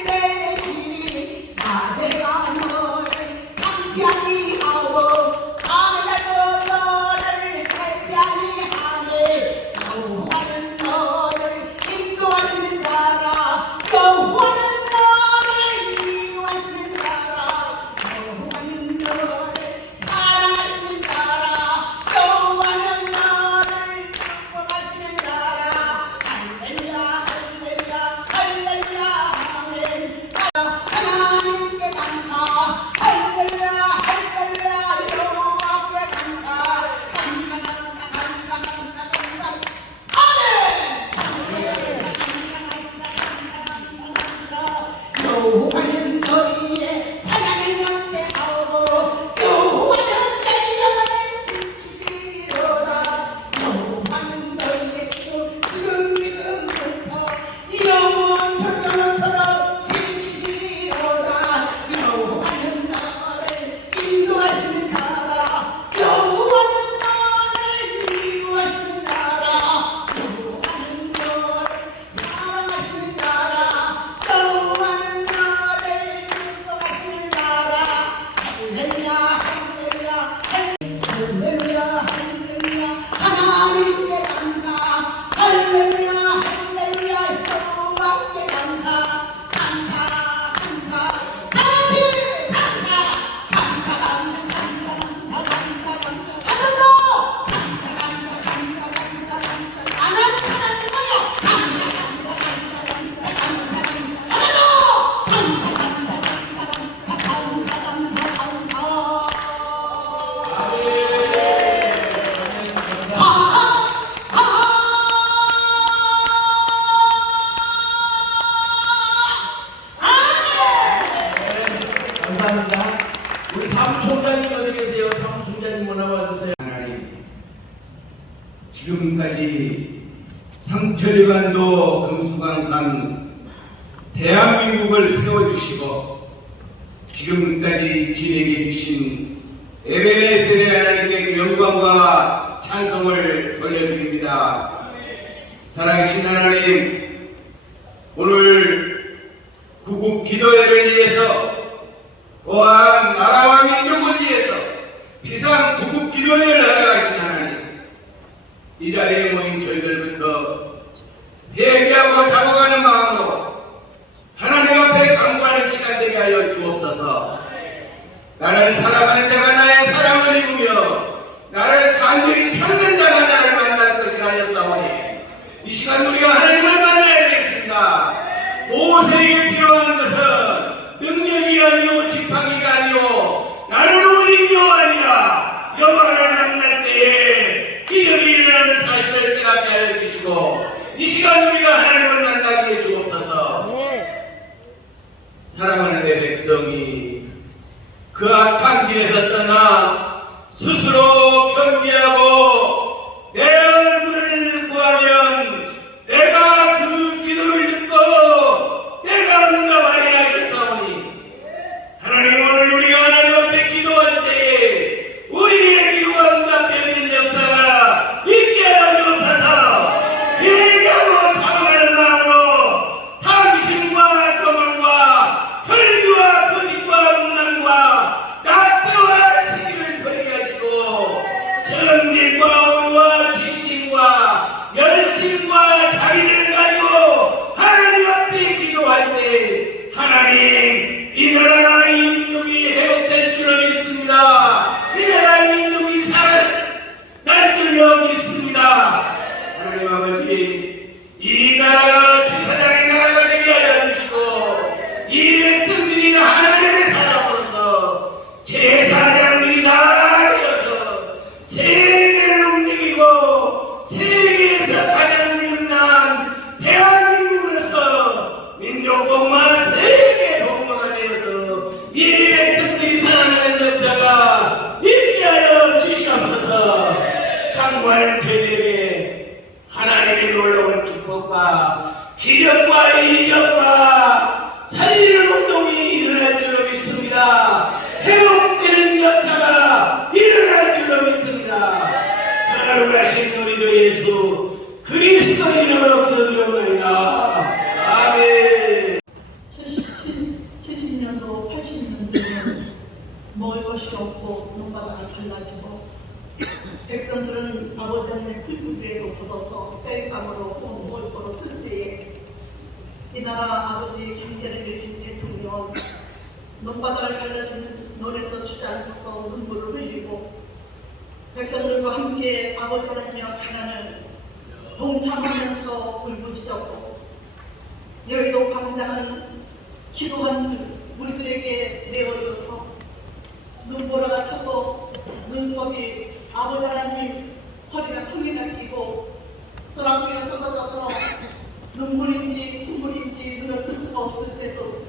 내시니 낮에가 너를 삼지 아니하고 밤에가 너를 해치 아니하니 여호와는 너를 인도하시는 자라 여호와는 너를 인도하시는 자라 여호와는 너를 사랑하시는 자라 여호와는 너를 축복하시는 자라 할렐루야 할렐루야 할렐루야 아멘. 하나님께 감사 할렐루야 할렐루야 여호와께 감사 감사 감사 감사 감사 감사 아멘. 할렐루야 감사 감사 여호와는 너희의 바람을 면대하고 여호와는 내 영혼을 지키시리로다 여호와는 너희의 지금부터 영원토록 지키시리로다 여호와는 너를 인도하시는 자라 여호와는 너를 미워하시는 자라 여호와는 너를 사랑하시는 자라 여호와는 너를 축복하시는 자라 할렐루야 할렐루야 할렐루야 할렐루야 하나님께 감사 할렐루야 할렐루야 여호와께 감사 감사 감사 다같이 감사 감사 감사 감사 감사 감사 감사 하나도 감사 감사 감사 감사 감사 안 하는 사람이 뭐야 감사 감사 감사 감사 감사 감사 하나도 감사 감사 감사 감사 감사 감사 감사 감사합니다. 우리 사무총장님 어디 계세요? 사무총장님 올라와 주세요. 하나님, 지금까지 상천리반도 금수강산 대한민국을 세워주시고 지금까지 진행해 주신 에베네셀의 하나님께 영광과 찬송을 돌려드립니다. 살아계신 하나님, 오늘 구국 기도회를 위해서 또한 나라와 민족을 위해서 비상 구국 기도회를 하러 가신 하나님, 이 자리에 모인 저희들부터 회개하고 잡아가는 마음으로 백성이 그 악한 길에서 떠나 스스로 경배하고 내 얼굴을 구하면 내가 그 기도를 듣고 내가 응답하리라 하셨사오니 하나님, 오늘 우리가 하나님 앞에 기도할 때에 우리의 기도가 응답되는 역사가 있게 하여 주옵소서. 회개하고 참아가는 마음으로 탐심과 거만과 혈기와 거짓과 음란과 낙태와 시기를 버리게 하시고 정직과 온유와 진심과 열심과 자비를 가지고 하나님 앞에 기도할 때 하나님, 이 나라의 민족이 회복될 줄로 믿습니다. 이 나라의 민족이 살아날 줄로 믿습니다. 하나님 아버지, 이 나라가 제사장의 나라가 되게 하여 주시고 이 백성들이 하나님의 사람으로서 제사장들이 다 되어서 세계를 움직이고 세계에서 가장 유명한 대한민국으로서 민족복만 세계 복마가 되어서 이 백성들이 살아나는 역사가 있게 하여 주시옵소서. 강구하는 저희들에게 하나님의 놀라운 축복과 기적과 이적과 살리는 운동이 일어날 줄로 믿습니다. 회복되는 역사가 일어날 줄로 믿습니다. 거룩하신 우리 주 예수 그리스도의 이름으로 기도드리옵나이다. 아멘. 70년도, 80년도에는 먹을 것이 없고 농가다가 갈라지고 백성들은 아버지 하나님의 풀뿌리에도 걷어서 땔감으로 먹을 거로 쓸 때에 이 나라 아버지 경제를 내친 대통령은 농바닥을 갈라진 논에서 주저앉아서 눈물을 흘리고 백성들과 함께 아버지 하나님의 가난을 동참하면서 울부짖었고 여의도 광장은 기도하는 우리들에게 내어줘서 눈보라가 쳐도 눈썹이 아버지 하나님 소리가 성리가 끼고 소랑비가 쏟아져서 눈물인지 콧물인지 눈을 뜰 수가 없을 때도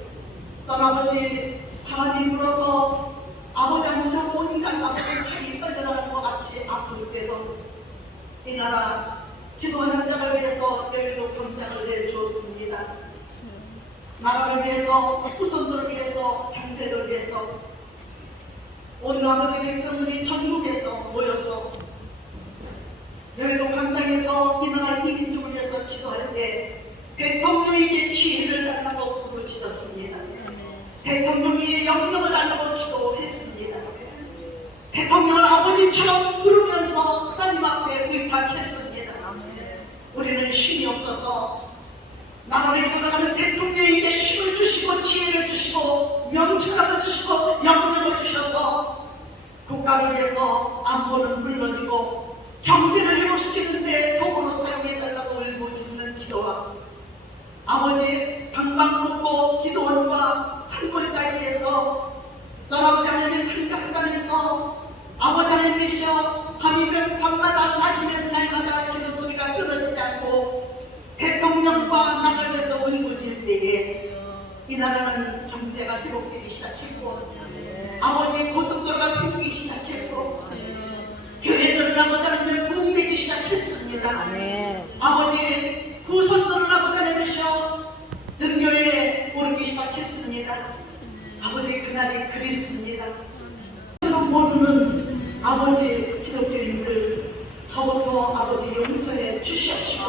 또 아버지 바람이 불어서 아버지 아버지랑 온갖 아버지 살이 떠져나가고 같이 아플 때도 이 나라 기도하는 자를 위해서 여기도 병장을 내주었습니다. 나라를 위해서, 후손들을 위해서, 경제를 위해서 온 아버지 백성들이 전국에서 모여서 여기도 광장에서 이 나라 이 민족을 위해서 기도할 때 대통령에게 지혜를 달라고 부르짖었습니다. 대통령이 영령을 달라고 기도했습니다. 대통령을 아버지처럼 부르면서 하나님 앞에 의탁했습니다. 우리는 힘이 없어서 나라를 돌아가는 대통령에게 힘을 주시고 지혜를 주시고 명철을 주시고 영령을 주셔서 국가를 위해서 안보는 물론이고 경제를 회복시키는데 도구로 사용해달라고 울부짖는 기도와 아버지 방방곡곡 기도원과 산골짜기에서 아버지 하나님의 삼각산에서 아버지 하나님이셔 밤이면 밤마다 낮이면 날마다 기도 소리가 끊어지지 않고 대통령과 나라를 위해서 울부짖을 때에 이 나라는 경제가 회복되기 시작했고 아버지 고속도로가 생기기 시작했고 교회들은 아버지 하나님 부흥되기 시작했습니다. 아버지 후손들은 아버지 하나님이셔 등교에 오르기 시작했습니다. 아버지 그날이 그립습니다. 모르는 아버지 기독교인들 저부터 아버지 용서해 주시옵시오.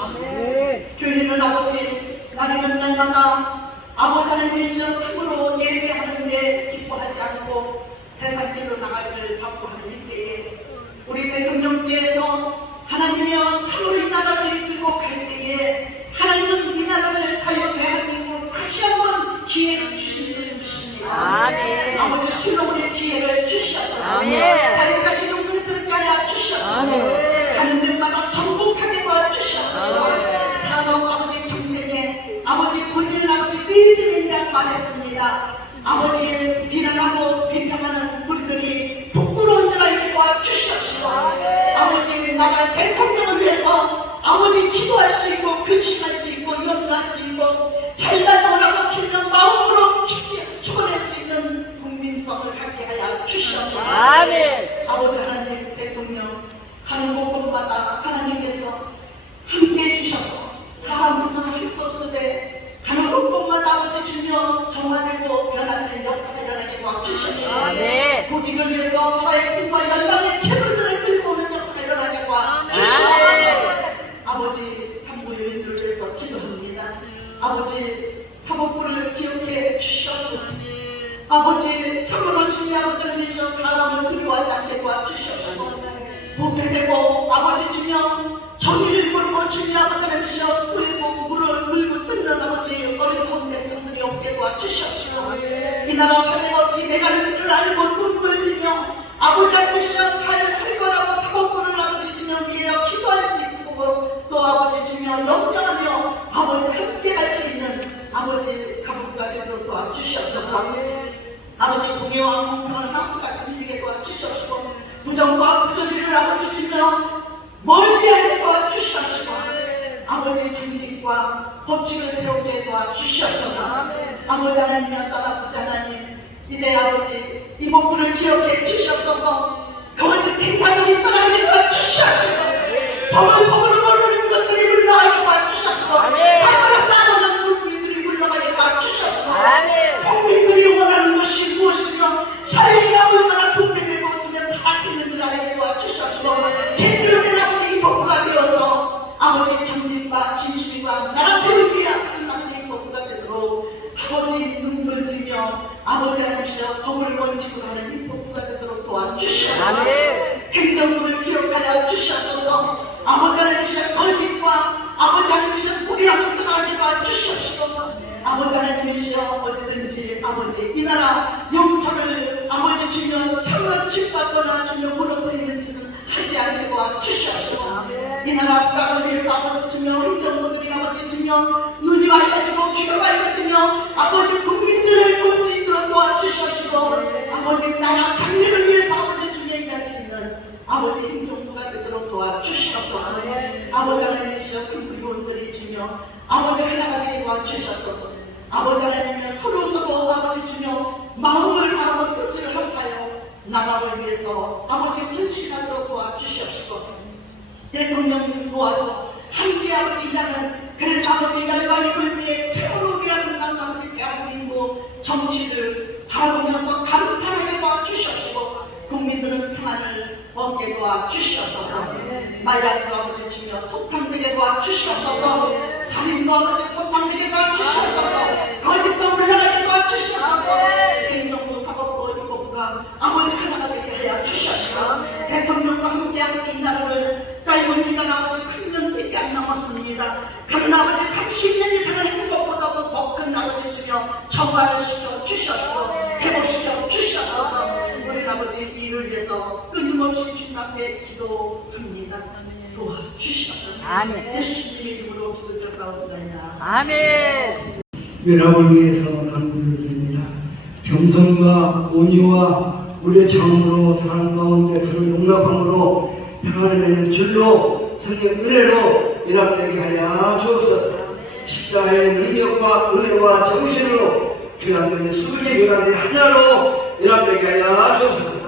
교회는 아버지 날이면 날마다 아버지 하나님이시여 참으로 예배하는데 기뻐하지 않고 세상 길로 나가기를 바쁘하는 이때에 우리 대통령께서 하나님이여 참으로 이 나라를 이끌고 갈 때에 하나님은 이 나라를 자유 대한민국으로 다시 한번 기회를 주신 줄 믿습니다. 아멘. 아버지 신령의 지혜를 주시옵소서. 아멘. 다윗같이 용맹스럽게 하여 주시옵소서. 가는 데마다 정복하게 도와주시옵소서. 산업 아버지 경쟁에 아버지 본인은 아버지 세이지맨이라고 말했습니다. 아버지 비난하고 비평하는 우리들이 부끄러운 줄 알게 도와주시옵시고 아버지 나라 대통령을 위해서 아버지 기도할 수 있고 근심할 수 있고 염려할 수 있고 잘나가라고 주는 마음으로 축원할 수 있는 아멘. 아버지 하나님 대통령 가는 곳곳마다 하나님께서 함께 해주셔서 사람으로서는 할 수 없으되 가는 곳곳마다 아버지 주며 정화되고 변화되는 역사가 일어나게 도와주시옵소서. 아멘. 고기를 위해서 바다의 풍과 열방의 채굴들을 끌고 오는 역사가 일어나게 도와주시옵소서. 아버지 산부 요인들을 위해서 기도합니다. 아버지 사법부를 기억해 주시옵소서. 아버지 참으로 주님 아버지를 믿으셔 사람을 두려워하지 않게 도와주시옵소서. 부패되고 아버지 주며 정의를 모르고 주님 아버지를 믿으셔 물고 물을 물고 뜯는 아버지 어리석은 백성들이 없게 도와주시옵소서. 이 나라 사회가 어떻게 내가는 줄을 알고 눈물 지며 아버지를 믿으셔 잘 할 거라고 사법부를 아버지 주며 위하여 기도할 수 있고 또 아버지 주며 영원하며 아버지 함께 갈 수 있는 아버지 사법부가 되도록 도와주시옵소서. 아버지 공의와 공평을 학수같이 밀리게 도와주시옵시고 부정과 부조리를 아버지 주며 멀리하게 도와주시옵시고 아버지 정직과 법칙을 세우게 도와주시옵소서. 아버지 하나님이여 떠나보지 하나님 이제 아버지 이 법부를 기억해 주시옵소서. 거짓 행사들이 떠나게 도와주시옵시고 법으로 모르는 것들이 물러가게 도와주시옵시고 발바닥 쌓아놓는 물비들이 물러가게 도와주시옵시고 국민들이 원하는 것이 무엇이며 사회가 얼마나 부패되고 그냥 타락했는지를 알게 도와주시옵시고 제대로 된 아버지 이 법부가 되어서 아버지 정직과 진실과 나라 세우기에 앞선 아버지 이 법부가 되도록 아버지 눈물 지며 아버지 하나님이시여 법을 원칙으로 하는 이 법부가 되도록 도와주시옵소서. 행정부를 기록하여 주시옵소서. 아버지 하나님이시여 거짓과 아버지 하나님이시여 무리함을 떠나게 도와주시옵시고 아버지 하나님이시여 어디든지 아버지 이 나라 영토를 아버지 주며 참으로 짓밟거나 주며 무너뜨리는 짓은 하지 않게 도와주시옵시고 이 나라 국가를 위해서 아버지 주며 행정부들이 아버지 주며 눈이 밝아지고 귀가 밝아지며 아버지 국민들을 볼 수 있도록 도와주시옵시고 아버지 나라 장래를 위해서 아버지 주며 일할 수 있는 아버지 행정부가 되도록 도와주시옵소서. 아버지 하나님이시여 선부위원들이 주며 아버지 하나가 되게 도와주시옵소서. 아버지 하나님이여 서로 아버지 주며 마음을 하고 뜻을 합하여 나라를 위해서 아버지 헌신하도록 도와주시옵시고 대통령 도와서 함께 아버지 일하는 그래서 아버지 열방의 불미에 최고로 위하는 당 아버지 대한민국 정치를 바라보면서 감탄하게 도와주시옵시고 국민들은 평안을 얻게 도와주시옵소서. 마약도 아버지 주며 소탕되게 도와주시옵소서. 살인도 아버지 소탕되게 도와주시옵소서. 거짓도 물러가게 도와주시옵소서. 행정부 사법부 입법부가 아버지 하나가 되게 하여 주시옵시고 대통령과 함께 아버지 이 나라를 짧은 기간 아버지 3년밖에 안 남았습니다. 그런 아버지 30년 이상을 한 것보다도 더 큰 아버지 주며 정화를 시켜 주시옵시고 회복시켜 주시옵소서. 우리 아버지 이를 위해서 끊임없이 주님 앞에 기도합니다. 도와주시옵소서. 예수님의 이름으로 기도드렸사옵나이다. 아멘. 연합을 위해서 간구를 드립니다. 겸손과 온유와 우리의 참으로 사랑 가운데 서로 용납함으로 평안을 맺는 줄로 성령 은혜로 연합되게 하여 주옵소서. 십자가의 능력과 은혜와 정신으로 교단들의 수들이 교단들이 하나로 연합되게 하여 주옵소서.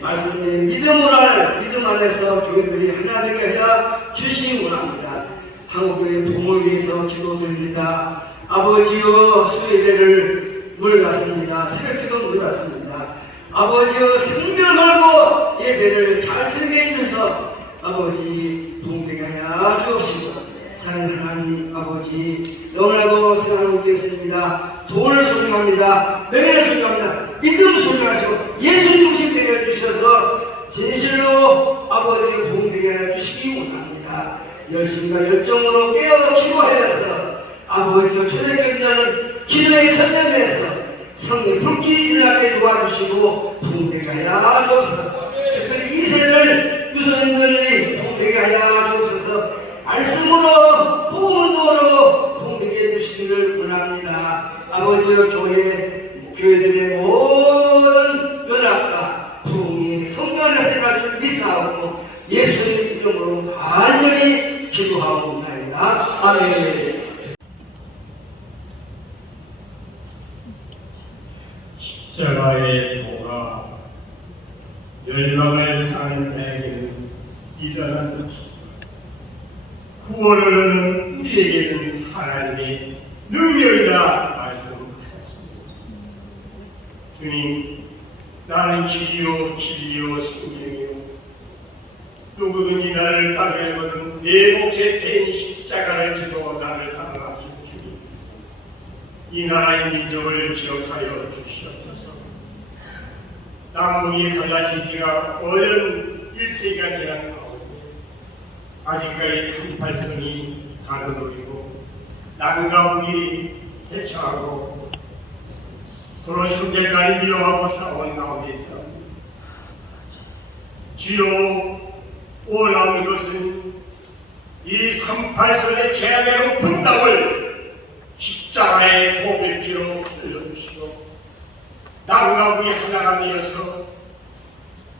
말씀의 믿음 안에서 교회들이 하나 되게 하여 주시기 원합니다. 한국교회 부모를 위해서 기도드립니다. 아버지여 수요일을 물러갔습니다. 새벽기도 물러갔습니다. 아버지여 생명을 걸고 예배를 잘 드리게 해주셔서 아버지 동되게 하여 주옵시고 사랑하는 하나님 아버지 너무나도 사랑하고 있겠습니다. 돈을 소중합니다. 명예를 소중합니다. 믿음을 소중하시고 예수님 중심되게 해주셔서 진실로 아버지 동되게 하여 주시기 원합니다. 열심과 열정으로 깨어 기도하여서 아버지가 초대교회 나는 기도의 전념에서 성령 불길이 일어나게 도와주시고 동되게 하여 주옵소서. 특별히 이 세대를 유소년들이 동되게 하여 주옵소서. 말씀으로 복음으로 동되게 해주시기를 원합니다. 아버지의 교회들의 모든 연합과 부흥이 성령 안에서 일어날 줄 믿사오고 예수님 이름으로 간절히 기도하옵나이다. 아멘. 십자가의 도가 멸망을 당하는 자에게는 일어난 것이다. 구원을 얻는 우리에게는 하나님의 능력이라 말씀하셨습니다. 주님, 나는 길이요 진리요 생명이요 누구든지 나를 따르려거든 내 몫에 대인 십자가를 지고 나를 따라하신 주님, 이 나라의 민족을 기억하여 주시옵소서. 남북이 갈라진 지가 어른 1세기가 지난 가운데 아직까지 38성이 가로놓이고 남과 북이 대처하고 서로 형제간이 미워하고 싸우는 가운데서 주여, 원하는 것은 이 38선의 재앙의 높은 땅을 십자가의 보배 피로 흘려주시고 남과 북이 하나가 되어서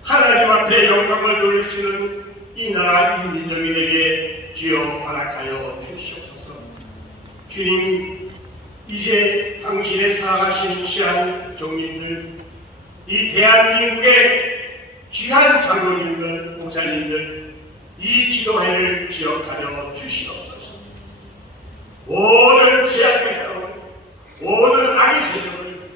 하나님 앞에 영광을 돌리시는 이 나라 인민족인에게 주여 허락하여 주시옵소서. 주님, 이제 당신의 사랑하신 귀한 종님들, 이 대한민국의 귀한 장로님들, 목사님들, 이 기도회를 기억하여 주시옵소서. 모든 죄악의 싸움, 모든 악의 세력을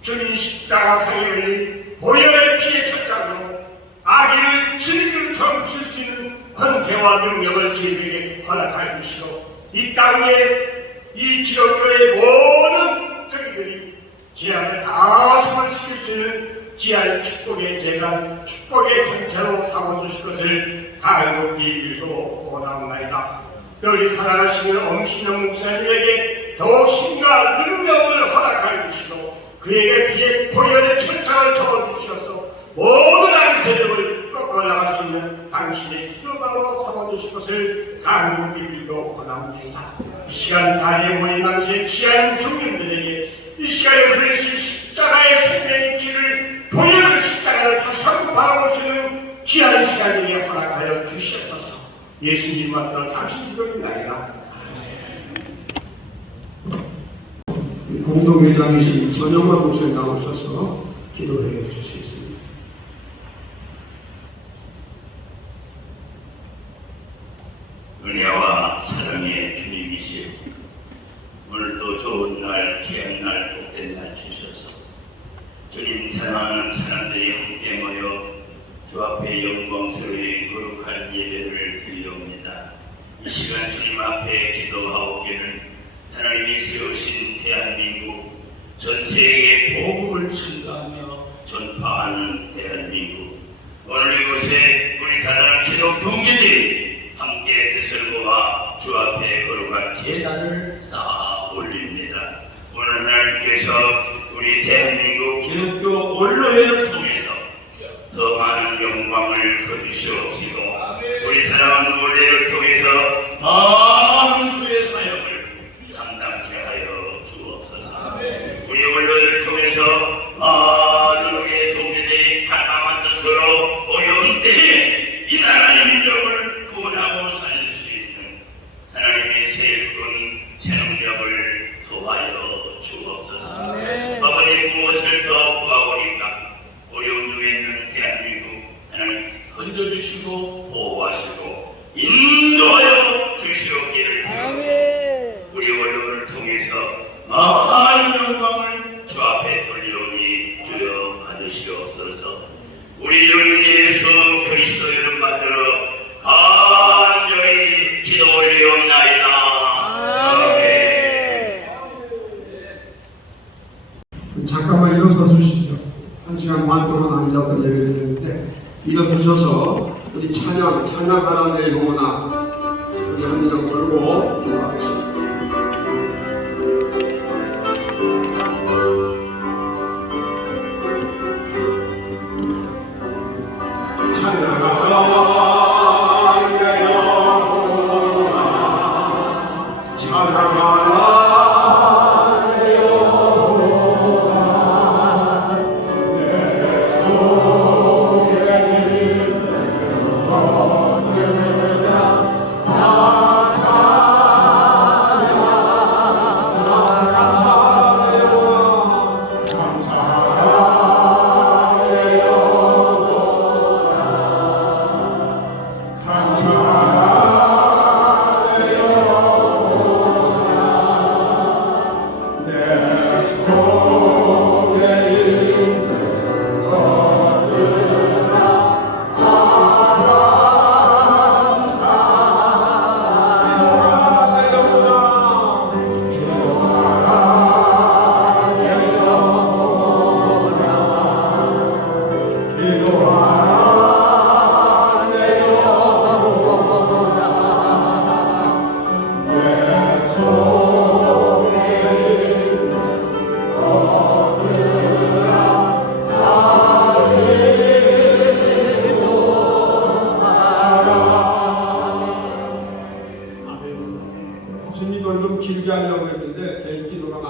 주님 십자가 상에 열린 보혈의 피의 첫장으로 악인을 진흙처럼 부술 수 있는 권세와 능력을 저희에게 허락하여 주시고 이 땅 위에 이 기독교의 모든 저기들이 죄악을 다 소멸시킬 수 있는 귀한 축복의 재단, 축복의 전체로 삼아주실 것을 간곡히 빌고 원하옵나이다. 우리 사랑하시는 엄신영 목사님에게 더욱 신과 능력을 허락하여 주시고 그에게 피의 보혈의 천장을 저어주셔서 모든 악의 세력을 꺾어 나갈 수 있는 당신의 수도가로 삼아주실 것을 간곡히 빌고 원하옵나이다. 이 시간 단에 모인 당시의 귀한 주민들에게 이 시간에 흘리신 십자가의 생명의 피를 보혈의 십자가를 다시 한번 바라보시는 귀한 시간에게 허락하여 주시옵소서. 예수님 만들어 잠시 기도합나이다. 공동회장이신 전영만 목사님 나오셔서 기도해 주시겠습니다. 은혜와 사랑의 주님이시여, 오늘도 좋은 날, 귀한 날, 복된 날 주셔서 주님 사랑하는 사람들이 함께 모여 주 앞에 영광스러이 거룩한 예배를 드리옵니다. 이 시간 주님 앞에 기도하옵기를 하나님이 세우신 대한민국, 전 세계에 복음을 전가하며 전파하는 대한민국, 오늘 이곳에 우리 사랑하는 기독 동지들이 함께 뜻을 모아 주 앞에 거룩한 제단을 쌓아 올립니다. 오늘 하나님께서 우리 대한민국 기독교 원로회를 통해서 더 많은 영광을 거두시옵시고 우리 사랑하는 원로회를 통해서 많은 주의 사역을 감당케 하여 주옵소서. 우리 원로회를 통해서 많은 우리의 동지들이 하나만 뜻으로 어려운 때에 이 나라의 민족을 구원하고 살릴 수 있는 하나님의 새로운 생명력을 도와여 주옵소서. 아버님, 무엇을 더 구하오니까 어려운 중에 있는 대한민국 하나님 건져주시고 보호하시고 인도하여 주시옵기를 바랍니다. 우리 원로를 통해서 많은 영광을 주 앞에 돌려오니 주여 받으시옵소서. 우리 주님 예수 그리스도 이름 받들어 간절히 기도 올리옵나이다. 잠깐만 일어서 주시죠. 1시간 반 동안 앉아서 예배를 드리는데 일어서셔서 우리 찬양하라 내 영혼아, 우리 한 일을 걸고 기도하겠습니다. 찬양하라 내 영혼아, 찬양하라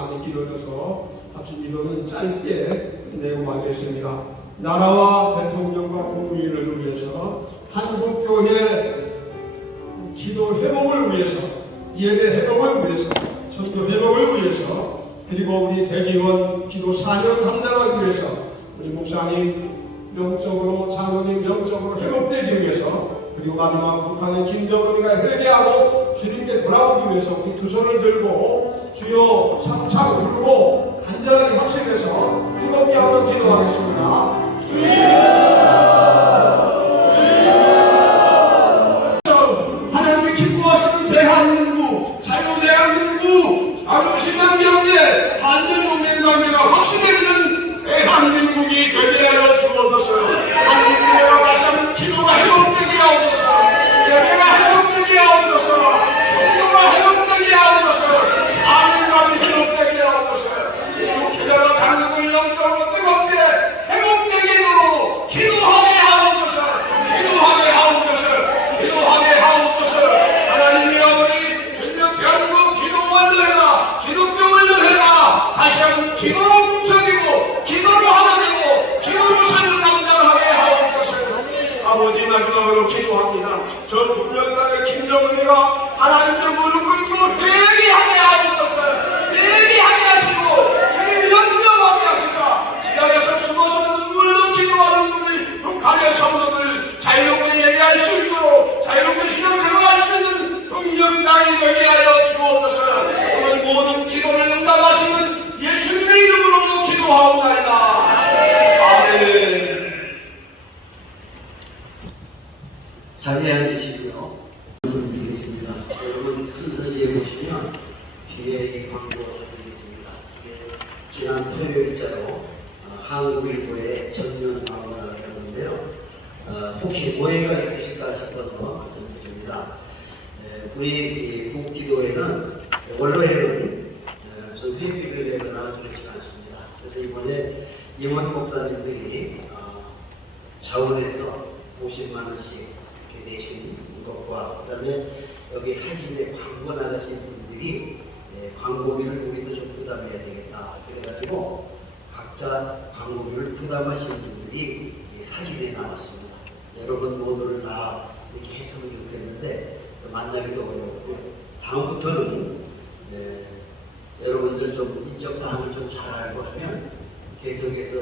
많이 길어져서 합심기도는 짧게 끝내고 말겠습니다. 나라와 대통령과 국민을 위해서 한국교회 기도 회복을 위해서, 예배 회복을 위해서, 선교 회복을 위해서, 그리고 우리 대기원 기도 사명 감당하기 위해서, 우리 목사님 영적으로, 장로님 영적으로 회복되기 위해서, 그리고 마지막 북한의 김정은이가 회개하고 주님께 돌아오기 위해서 우리 두 손을 들고 주여 삼창 부르고 간절하게 합심해서 뜨겁게 한번 기도하겠습니다. 하나님이 기뻐하시는 대한민국, 자유대한민국, 아름시간 경제, 한전동맹 관계가 확실해지는 대한민국이 되게 하여 주옵소서. 한국교회가 다시 한번 기도가 회복되게 하옵소서. 예배가 회복되게 하옵소서. 성도가 회복되게 하옵소서. 사명감이 회복되게 하옵소서. 그리고 기도가 장로들 영적으로 뜨겁게 회복되게 도록 기도하게 하옵소서. 기도하게 하옵소서. 기도하게 하옵소서. 하나님이 아버지 주님의 대한민국 기도 완료해라. 기독교 완료해라. 다시 한번 기도로 뭉쳐지고 기도로 하나 되고 기도로 삶을 감당하게 하옵소서. 아버지 마지막으로 기도합니다. 저 국면단의 김정은이가 하나님의 무릎 꿇고 회개하게 하옵소서. 회개하게 하시고 주님 영접하게 하시자. 지하에서 숨어서 눈물로 기도하는 우리 북한의 성도들 자유롭게 예배할 수 있도록 자유롭게 신앙생활할 수 있는 동력당이 되게 하여 주옵소서. 오늘 모든 기도를 응답하시는 예수님의 이름으로 기도하옵나이다. 아멘. 자리에 앉으시고요. 말씀드리겠습니다. 여러분 순서지에 보시면 뒤에 광고 써드리겠습니다. 지난 토요일자로 한국일보에 전면 광고를 했는데요. 혹시 오해가 있으실까 싶어서 말씀드립니다. 우리 국기도회는 원로회는 무슨 회비를 내거나 그렇지 않습니다. 그래서 이번에 임원 목사님들이 자원해서 50만 원씩 이렇게 내신 것과 그다음에 여기 사진에 광고 나가신 분들이 광고비를 우리도 좀 부담해야 되겠다. 그래가지고 각자 광고비를 부담하시는 분들이 사진에 나왔습니다. 여러분 모두를 다 이렇게 했으면 좋겠는데 만나기도 어렵고요. 다음부터는 여러분들 좀 인적 사항을 좀 잘 알고 하면 계속해서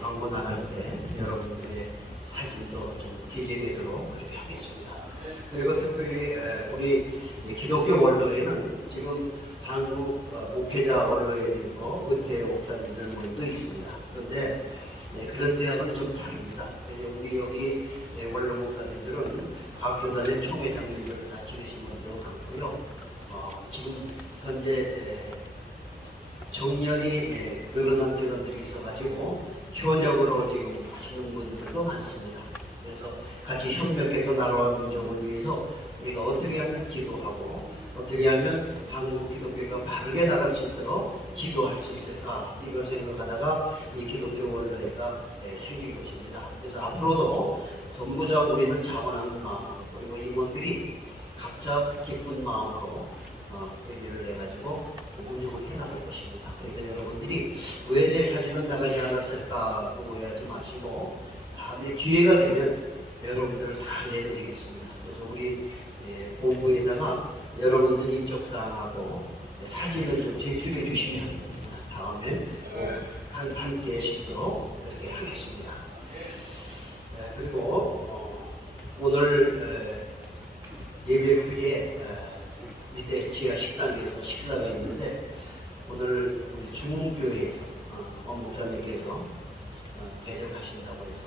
광고 나갈 때 여러분들의 사진도 좀 게재되도록 그렇게 하겠습니다. 그리고 특별히 우리 기독교 원로회는 지금 한국 목회자 원로회도 있고 은퇴 목사님들 모임도 있습니다. 그런데 그런 데하고는 좀 다릅니다. 우리 여기 원로 목사님들은 각 교단의 총회장님들 다 지내신 분도 많고요. 지금 현재 정년이 늘어난 교단들이 있어가지고 효력으로 지금 하시는 분들도 많습니다. 그래서 같이 협력해서 나라와 민족을 위해서 우리가 어떻게 하면 기도하고 어떻게 하면 한국 기독교가 바르게 나갈 수 있도록 지도할 수 있을까 이걸 생각하다가 이 기독교 원로회가 생긴 것입니다. 그래서 앞으로도 전부자 우리는 자원하는 마음 그리고 임원들이 각자 기쁜 마음으로 회비를 내가지고 운영을 해나갈 것입니다. 그러니까 여러분들이 왜 내 사진은 나가지 않았을까 오해하지 마시고 다음에 기회가 되면 여러분들을 다 내드리겠습니다. 그래서 우리 본부에다가 여러분들 인적사항하고 사진을 좀 제출해 주시면 다음에 함께 하시도록 그렇게 하겠습니다. 그리고 오늘 예배 후에 밑에 지하 식당에서 식사가 있는데 오늘 우리 중흥교회에서 목사님께서 대접하신다고 해서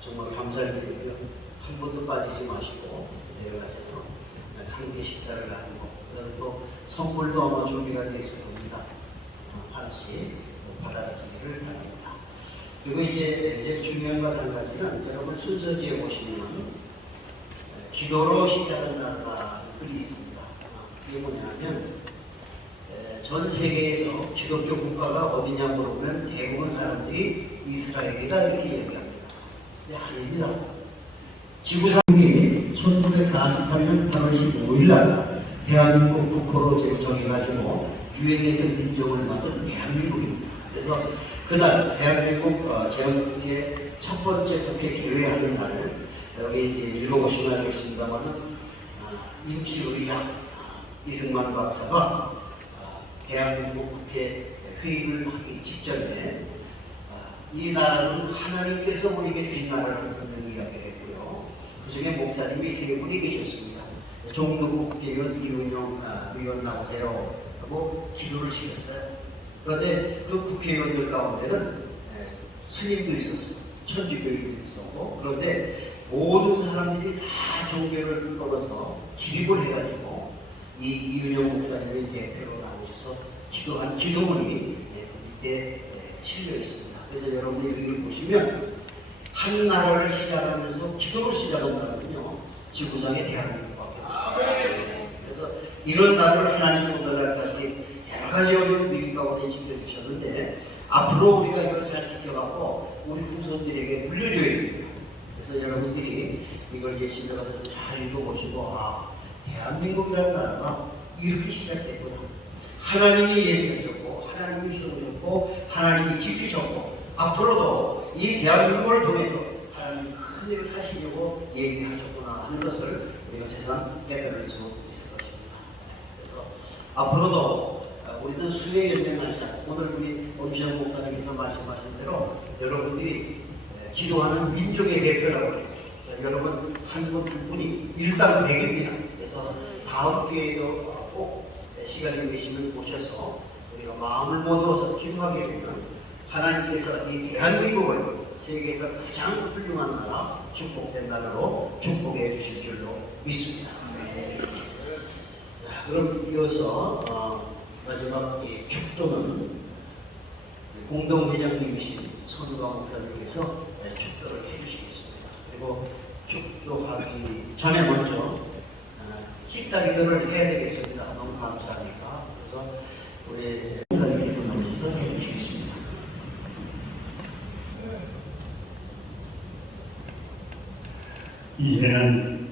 정말 감사드리고요. 한 번도 빠지지 마시고 내려가셔서 함께 식사를 나누고 그다음에 또 선물도 아마 준비가 되어 있을 겁니다. 하나씩 받아가시기를 바랍니다. 그리고 이제 중요한 것 한 가지는 여러분 순서지에 보시면 기도로 시작한다는 글이 있습니다. 이게 뭐냐면 전 세계에서 기독교 국가가 어디냐 물어보면 대부분 사람들이 이스라엘이다 이렇게 이야기합니다. 근데 아닙니다. 지구상이 1948년 8월 15일 날 대한민국 국호로 정해가지고 유엔에서 인정을 받은 대한민국입니다. 그래서 그날 대한민국 제헌국회 첫 번째 국회 개회하는 날 여기 읽어보시면 알겠습니다만은 임시의장 이승만 박사가 대한민국 국회 회의를 하기 직전에 이 나라는 하나님께서 우리에게 주신 나라를 분명히 이야기를 했고요. 그 중에 목사님이 세 분이 계셨습니다. 종로구 국회의원 이은영 의원 나오세요 하고 기도를 시켰어요. 그런데 그 국회의원들 가운데는 스님도 있었어요. 천주교인도 있었고, 그런데 모든 사람들이 다 종교를 떠나서 기립을 해가지고 이 이은영 목사님이 대표로 나오셔서 기도한 기도문이 밑에 실려 있습니다. 그래서 여러분들이 이걸 보시면 한 나라를 시작하면서 기도를 시작한 나라는요, 지구상의 대한민국밖에 없습니다. 그래서 이런 나라를 하나님이 오늘날까지 여러 가지 어려운 위기 가운데 지켜주셨는데 앞으로 우리가 이걸 잘 지켜갖고 우리 후손들에게 물려줘야 됩니다. 그래서 여러분들이 이걸 이제 집에 가서 잘 읽어보시고 대한민국이라는 나라가 이렇게 시작됐구나. 하나님이 예비하셨고 하나님이 세우셨고 하나님이 지키셨고 앞으로도 이 대한민국을 통해서 하나님이 큰 일을 하시려고 예비하셨구나 하는 것을 우리가 세상 깨달을 수 있을 것입니다. 그래서 앞으로도 우리는 수에 연연하지 않고 오늘 우리 엄시영 목사님께서 말씀하신 대로 여러분들이 기도하는 민족의 대표라고 했어요. 여러분 한 분 한 분이 일당백입니다. 그래서 다음 기회에도 꼭 시간이 되시면 오셔서 우리가 마음을 모두어서 기도하게 되면 하나님께서 이 대한민국을 세계에서 가장 훌륭한 나라, 축복된 나라로 축복해 주실 줄로 믿습니다. 그럼 이어서 마지막 이 축도는 공동회장님이신 선우가 목사님께서 축도를 해주시겠습니다. 그리고 축도하기 전에 먼저 식사 기도를 해야 되겠습니다. 너무 감사하니까. 그래서 우리 목사님께서 먼저 해주시겠습니다. 이제는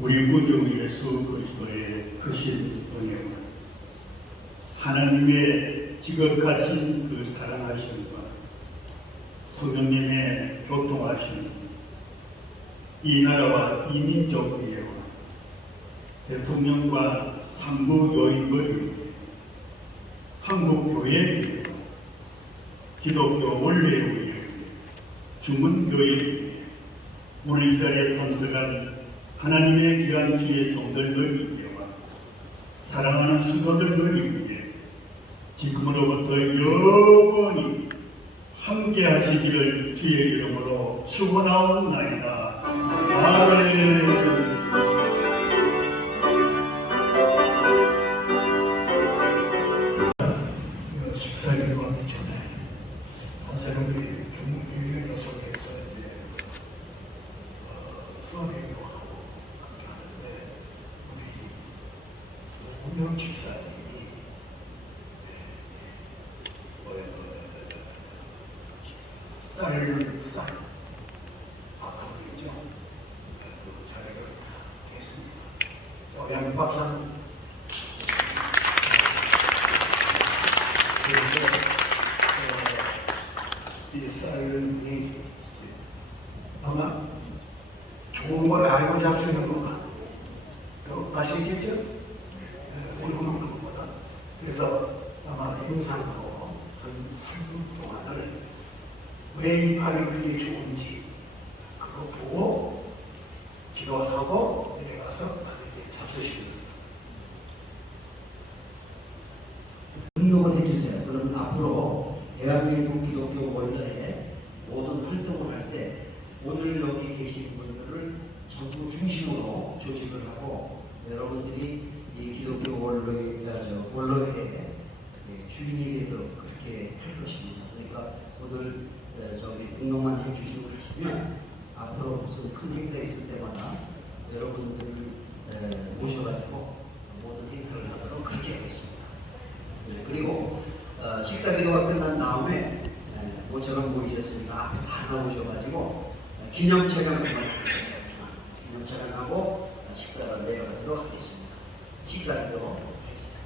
우리 구주 예수 그리스도의 크신 은혜와 하나님의 지극하신 그 사랑하심과 성령님의 교통하심, 이 나라와 이 민족 위에와 대통령과 상부 요인들 위에 한국 교회 위에와 기독교 원례 위에 주문교회 위에 오늘 이 자리에 참석한 하나님의 귀한 지혜 종들을 위해와 사랑하는 성도들을 위해 지금으로부터 영원히 함께 하시기를 주의 이름으로 축원하옵나이다. 아멘. 식사 기도하기 전에 사실은 우리 경북교회 여성에서 이제 서빙도 하고 그렇게 하는데 우리 오명 집사님이 쌀 아까이죠. 그 자리를 했습니다. 우리 한 박사는 이 쌀이 아마 좋은 걸 알고 잡수는 것만 더 아시겠죠? 궁금한 것보다. 그래서 아마 행사하고 한 3분 동안을 왜 이 밥이 그렇게 좋은지 그거 보고 기도하고 내려가서 나중에 잡수십니다. 등록을 해주세요. 그럼 앞으로 대한민국 기독교 원래에 모든 활동을 할 때 오늘 여기 계신 분들을 전부 중심으로 조직을 하고 여러분들이 이 기독교 원로의 주인이 되도록 그렇게 할 것입니다. 그러니까 오늘 저기 등록만 해주시고 하시면 앞으로 무슨 큰 행사 있을 때마다 여러분들을 모셔가지고 모든 행사를 하도록 그렇게 하겠습니다. 그리고 식사 기도가 끝난 다음에 모처럼 보이셨으니까 앞에 다 나오셔가지고 기념 촬영을 하겠습니다. 기념 촬영하고 식사를 내려가도록 하겠습니다. 식사 기도 해주세요.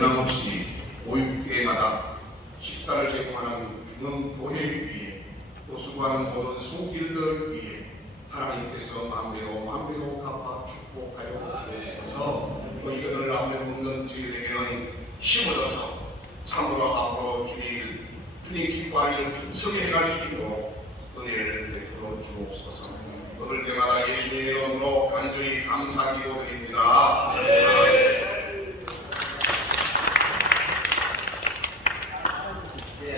변함없이 모임때마다 식사를 제공하는 중흥교회를 위해 또 수고하는 모든 손길들을 위해 하나님께서 만배로 갚아 축복하여 주옵소서. 또 이것을 남에 묻는 저희에게는 힘을 얻어서 참으로 앞으로 주님 기뻐하기를 풍성히 해갈 수 있도록 은혜를 베풀어 주옵소서. 오늘 때마다 예수님의 이름으로 간절히 감사 기도드립니다.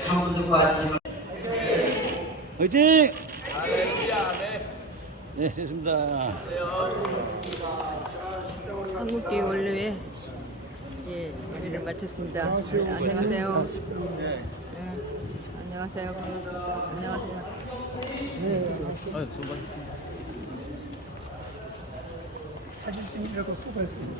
한 분도 빠지지 화이팅! 네, 됐습니다. 한국교회 원로회 회를 마쳤습니다. 안녕하세요. 안녕하세요. 안녕하세요. 사진 찍으려고 수고했습니다.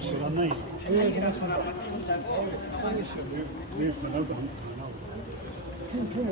시간이 왜 그랬습니까? 왜 변화도 안 나오고